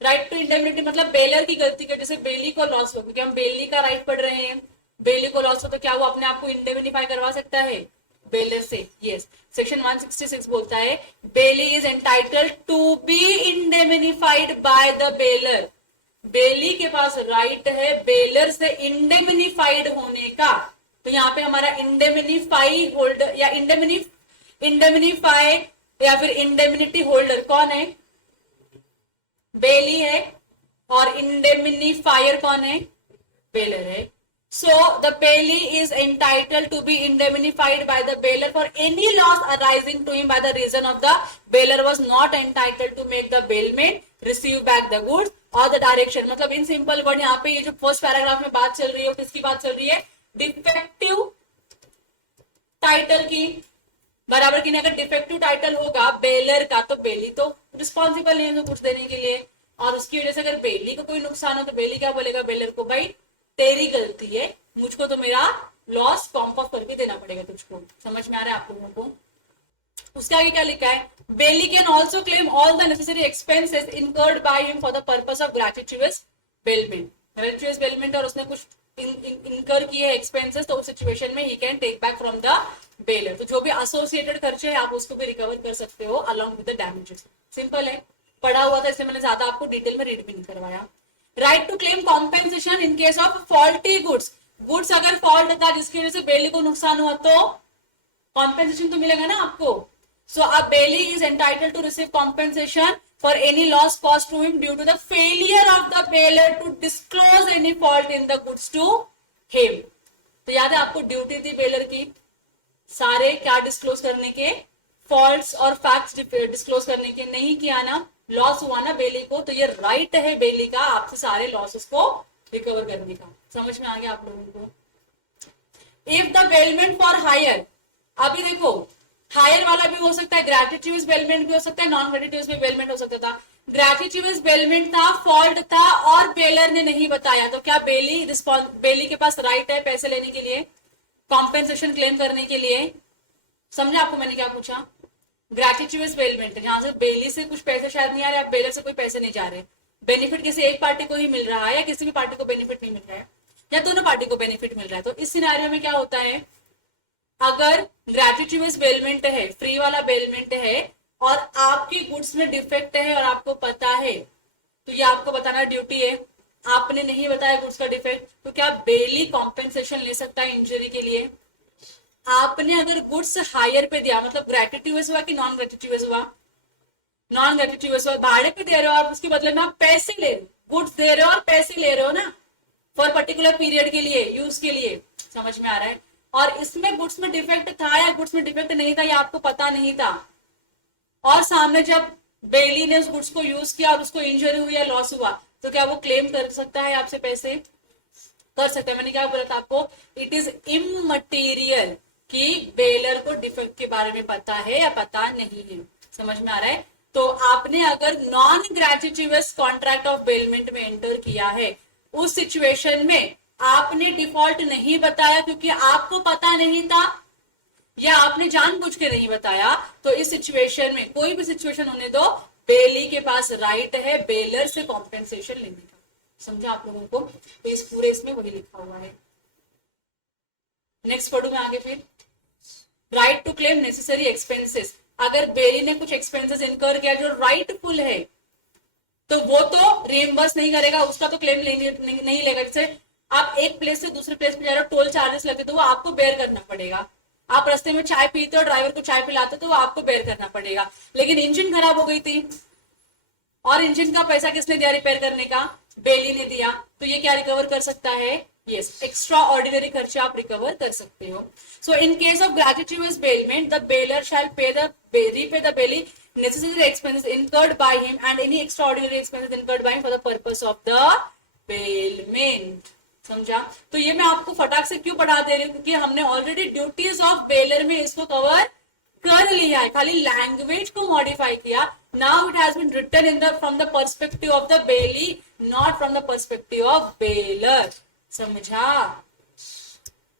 Right to indemnity मतलब बेलर की गलती की जैसे बेली को लॉस हो, क्योंकि हम बेली का राइट पढ़ रहे हैं, बेली को लॉस हो तो क्या वो अपने आप को इंडेमिनिफाई करवा सकता है बेलर से? यस। सेक्शन 166 बोलता है bailee is entitled to be indemnified by the bailor. Bailee के पास राइट है बेलर से इंडेमिनिफाइड होने का। तो यहाँ पे हमारा इंडेमिनिफाई होल्डर या इंडेमिनिफाई या फिर इंडेमिनिटी होल्डर कौन है? बेली है। और इंडेमिनिफायर कौन है? बेलर है। So the bailee is entitled to be indemnified by the bailor for any loss arising to him by the reason of the bailor was not entitled to make the bailment, receive back the goods or the direction। मतलब in simple word यहाँ पे ये जो first paragraph में बात चल रही है किसकी बात चल रही है? डिफेक्टिव टाइटल की, बराबर की नहीं? अगर डिफेक्टिव टाइटल होगा बेलर का तो बेली तो रिस्पॉन्सिबल नहीं है कुछ देने के लिए, और उसकी वजह से अगर बेली को कोई नुकसान हो तो बेली क्या बोलेगा बेलर को, भाई तेरी गलती है, मुझको तो मेरा लॉस पंप ऑफ करके देना पड़ेगा तुझको। समझ में आ रहा है आप लोगों को? उसके आगे क्या लिखा है? Bailee can also claim all the necessary expenses incurred by him for the purpose of gratuitous bailment. Gratuitous bailment और उसने कुछ इनकर किए एक्सपेंसेस, तो उस सिचुएशन में he can take back from the bailor. तो जो भी एसोसिएटेड खर्चे है आप उसको भी रिकवर कर सकते हो along with the damages. Simple है, पढ़ा हुआ था, इससे मैंने ज्यादा आपको डिटेल में रीड भी नहीं करवाया। Right to claim compensation in case of faulty goods. Goods अगर फॉल्ट था जिसकी वजह से बेली को नुकसान हुआ तो कॉम्पेंसेशन तो मिलेगा ना आपको। So a bailee is entitled to receive compensation for any loss cost to him due to the failure of the bailor to disclose any fault in the goods to him. तो याद है आपको duty थी baler की सारे क्या disclose करने के, फॉल्ट्स और फैक्ट्स डिस्क्लोज करने के, नहीं किया ना लॉस हुआ ना बेली को, तो ये राइट है बेली का आपसे सारे लॉसेस को रिकवर करने का। समझ में आ गया आप लोगों को? If the bailment for hire, अभी देखो हायर वाला भी हो सकता है, ग्रेटिट्यूज बेलमेंट भी हो सकता है, नॉन ग्रेटिट्यूज भी बेलमेंट हो सकता था। ग्रेटिट्यूज बेलमेंट था, फॉल्ट था और बेलर ने नहीं बताया, तो क्या बेली के पास राइट है पैसे लेने के लिए, कॉम्पेंसेशन क्लेम करने के लिए? समझे आपको मैंने क्या पूछा? ग्रेटिट्यूज बेलमेंट, यहां से बेली से कुछ पैसे शायद नहीं आ रहे, बेलर से कोई पैसे नहीं जा रहे, बेनिफिट किसी एक पार्टी को ही मिल रहा है या किसी भी पार्टी को बेनिफिट नहीं मिल रहा है या दोनों पार्टी को बेनिफिट मिल रहा है। तो इस सिनेरियो में क्या होता है, अगर ग्रेटिट्यूज बेलमेंट है, फ्री वाला बेलमेंट है और आपकी गुड्स में डिफेक्ट है और आपको पता है, तो ये आपको बताना ड्यूटी है। आपने नहीं बताया गुड्स का डिफेक्ट, तो क्या बेली कॉम्पेंसेशन ले सकता है इंजरी के लिए? आपने अगर गुड्स हायर पे दिया, मतलब ग्रेटिट्यूज हुआ कि नॉन ग्रेटिट्यूज हुआ? नॉन ग्रेटिट्यूज हुआ, भाड़े पे दे रहे हो आप, उसके बदले में आप पैसे ले रहे हो, गुड्स दे रहे हो और पैसे ले रहे हो ना, फॉर पर्टिकुलर पीरियड के लिए, यूज के लिए। समझ में आ रहा है? और इसमें गुड्स में डिफेक्ट था या गुड्स में डिफेक्ट नहीं था, ये आपको पता नहीं था, और सामने जब बेली ने उस गुड्स को यूज किया और उसको इंजरी हुई या लॉस हुआ, तो क्या वो क्लेम कर सकता है आपसे पैसे? कर सकता है। मैंने क्या बोला था आपको, इट इज इमटेरियल कि बेलर को डिफेक्ट के बारे में पता है या पता नहीं है। समझ में आ रहा है? तो आपने अगर नॉन ग्रेटिट्यूअस कॉन्ट्रैक्ट ऑफ बेलमेंट में एंटर किया है, उस सिचुएशन में आपने डिफॉल्ट नहीं बताया क्योंकि आपको पता नहीं था या आपने जानबूझ के नहीं बताया, तो इस सिचुएशन में, कोई भी सिचुएशन होने दो, बेली के पास राइट है बेलर से कॉम्पेंसेशन लेने का। समझा आप लोगों को? तो इस पूरे इसमें वही लिखा हुआ है। नेक्स्ट पढ़ू मैं आगे फिर। Right to claim necessary expenses, अगर बेली ने कुछ एक्सपेंसेस इनकर किया जो राइटफुल है, तो वो तो रिएम्बर्स नहीं करेगा, उसका तो क्लेम नहीं लेगा। जैसे आप एक प्लेस से दूसरे प्लेस पे जा रहे हो, टोल चार्जेस लगे तो वो आपको बेयर करना पड़ेगा। आप रास्ते में चाय पीते हो, ड्राइवर को चाय पिलाते तो वो आपको बेयर करना पड़ेगा। लेकिन इंजन खराब हो गई थी और इंजन का पैसा किसने दिया रिपेयर करने का? बेली ने दिया, तो ये क्या रिकवर कर सकता है? यस, एक्स्ट्रा ऑर्डिनरी खर्चे आप रिकवर कर सकते हो। So in case of gratuitous bailment, the bailor shall repay the belly necessary expenses incurred by him and any extraordinary expenses incurred by him for the purpose of the bailment। समझा? तो ये मैं आपको फटाक से क्यों पढ़ा दे रही हूँ, क्योंकि हमने ऑलरेडी ड्यूटीज ऑफ बेलर में इसको कवर कर लिया है, खाली लैंग्वेज को मॉडिफाई किया। Now it has been written in the from the perspective of the bailee, not from the perspective of bailor. समझा?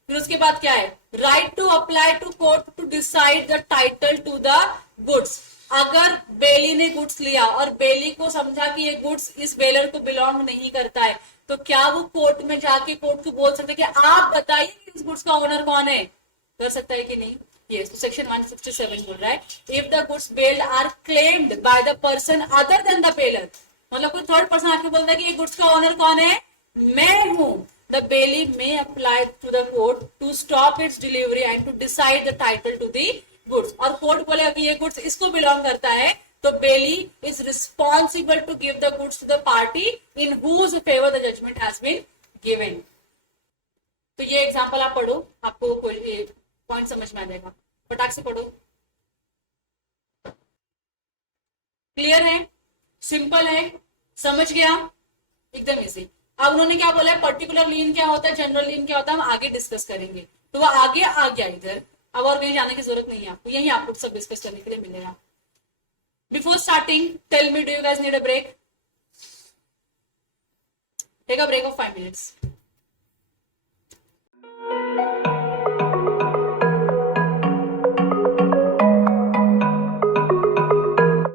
फिर उसके बाद क्या है, right to apply to court to decide the title to the goods. अगर bailee ने goods लिया और बेली को समझा कि ये गुड्स इस बेलर को बिलोंग नहीं करता है, तो क्या वो कोर्ट में जाके कोर्ट को बोल सकते कि आप बताइए इस गुड्स का ओनर कौन है? कर सकता है कि नहीं? Yes, तो सेक्शन 167 बोल रहा है, if the goods bailed are claimed by the person other than the bailor, मतलब कोई थर्ड पर्सन आके बोलता है कि ये गुड्स का ओनर कौन है? मैं हूं। The bailey may apply to the court to stop its delivery and to decide the title to the goods। और कोर्ट बोलेगा कि ये गुड्स इसको बिलोंग करता है, तो bailee is responsible to give the goods to the party in whose favour the judgment has been given. तो ये एग्जांपल आप पढ़ो, आपको कोई पॉइंट समझ में आ जाएगा। फटाक से पढ़ो। क्लियर है? सिंपल है? समझ गया? एकदम इजी। अब उन्होंने क्या बोला है, पर्टिकुलर लीन क्या होता है, जनरल लीन क्या होता है, हम आगे डिस्कस करेंगे। तो वो आगे आ गया इधर, अब और कहीं जाने की जरूरत नहीं है आपको, यही आपको सब डिस्कस करने के लिए मिलेगा। Before starting tell me, do you guys need a break? Take a break of 5 minutes।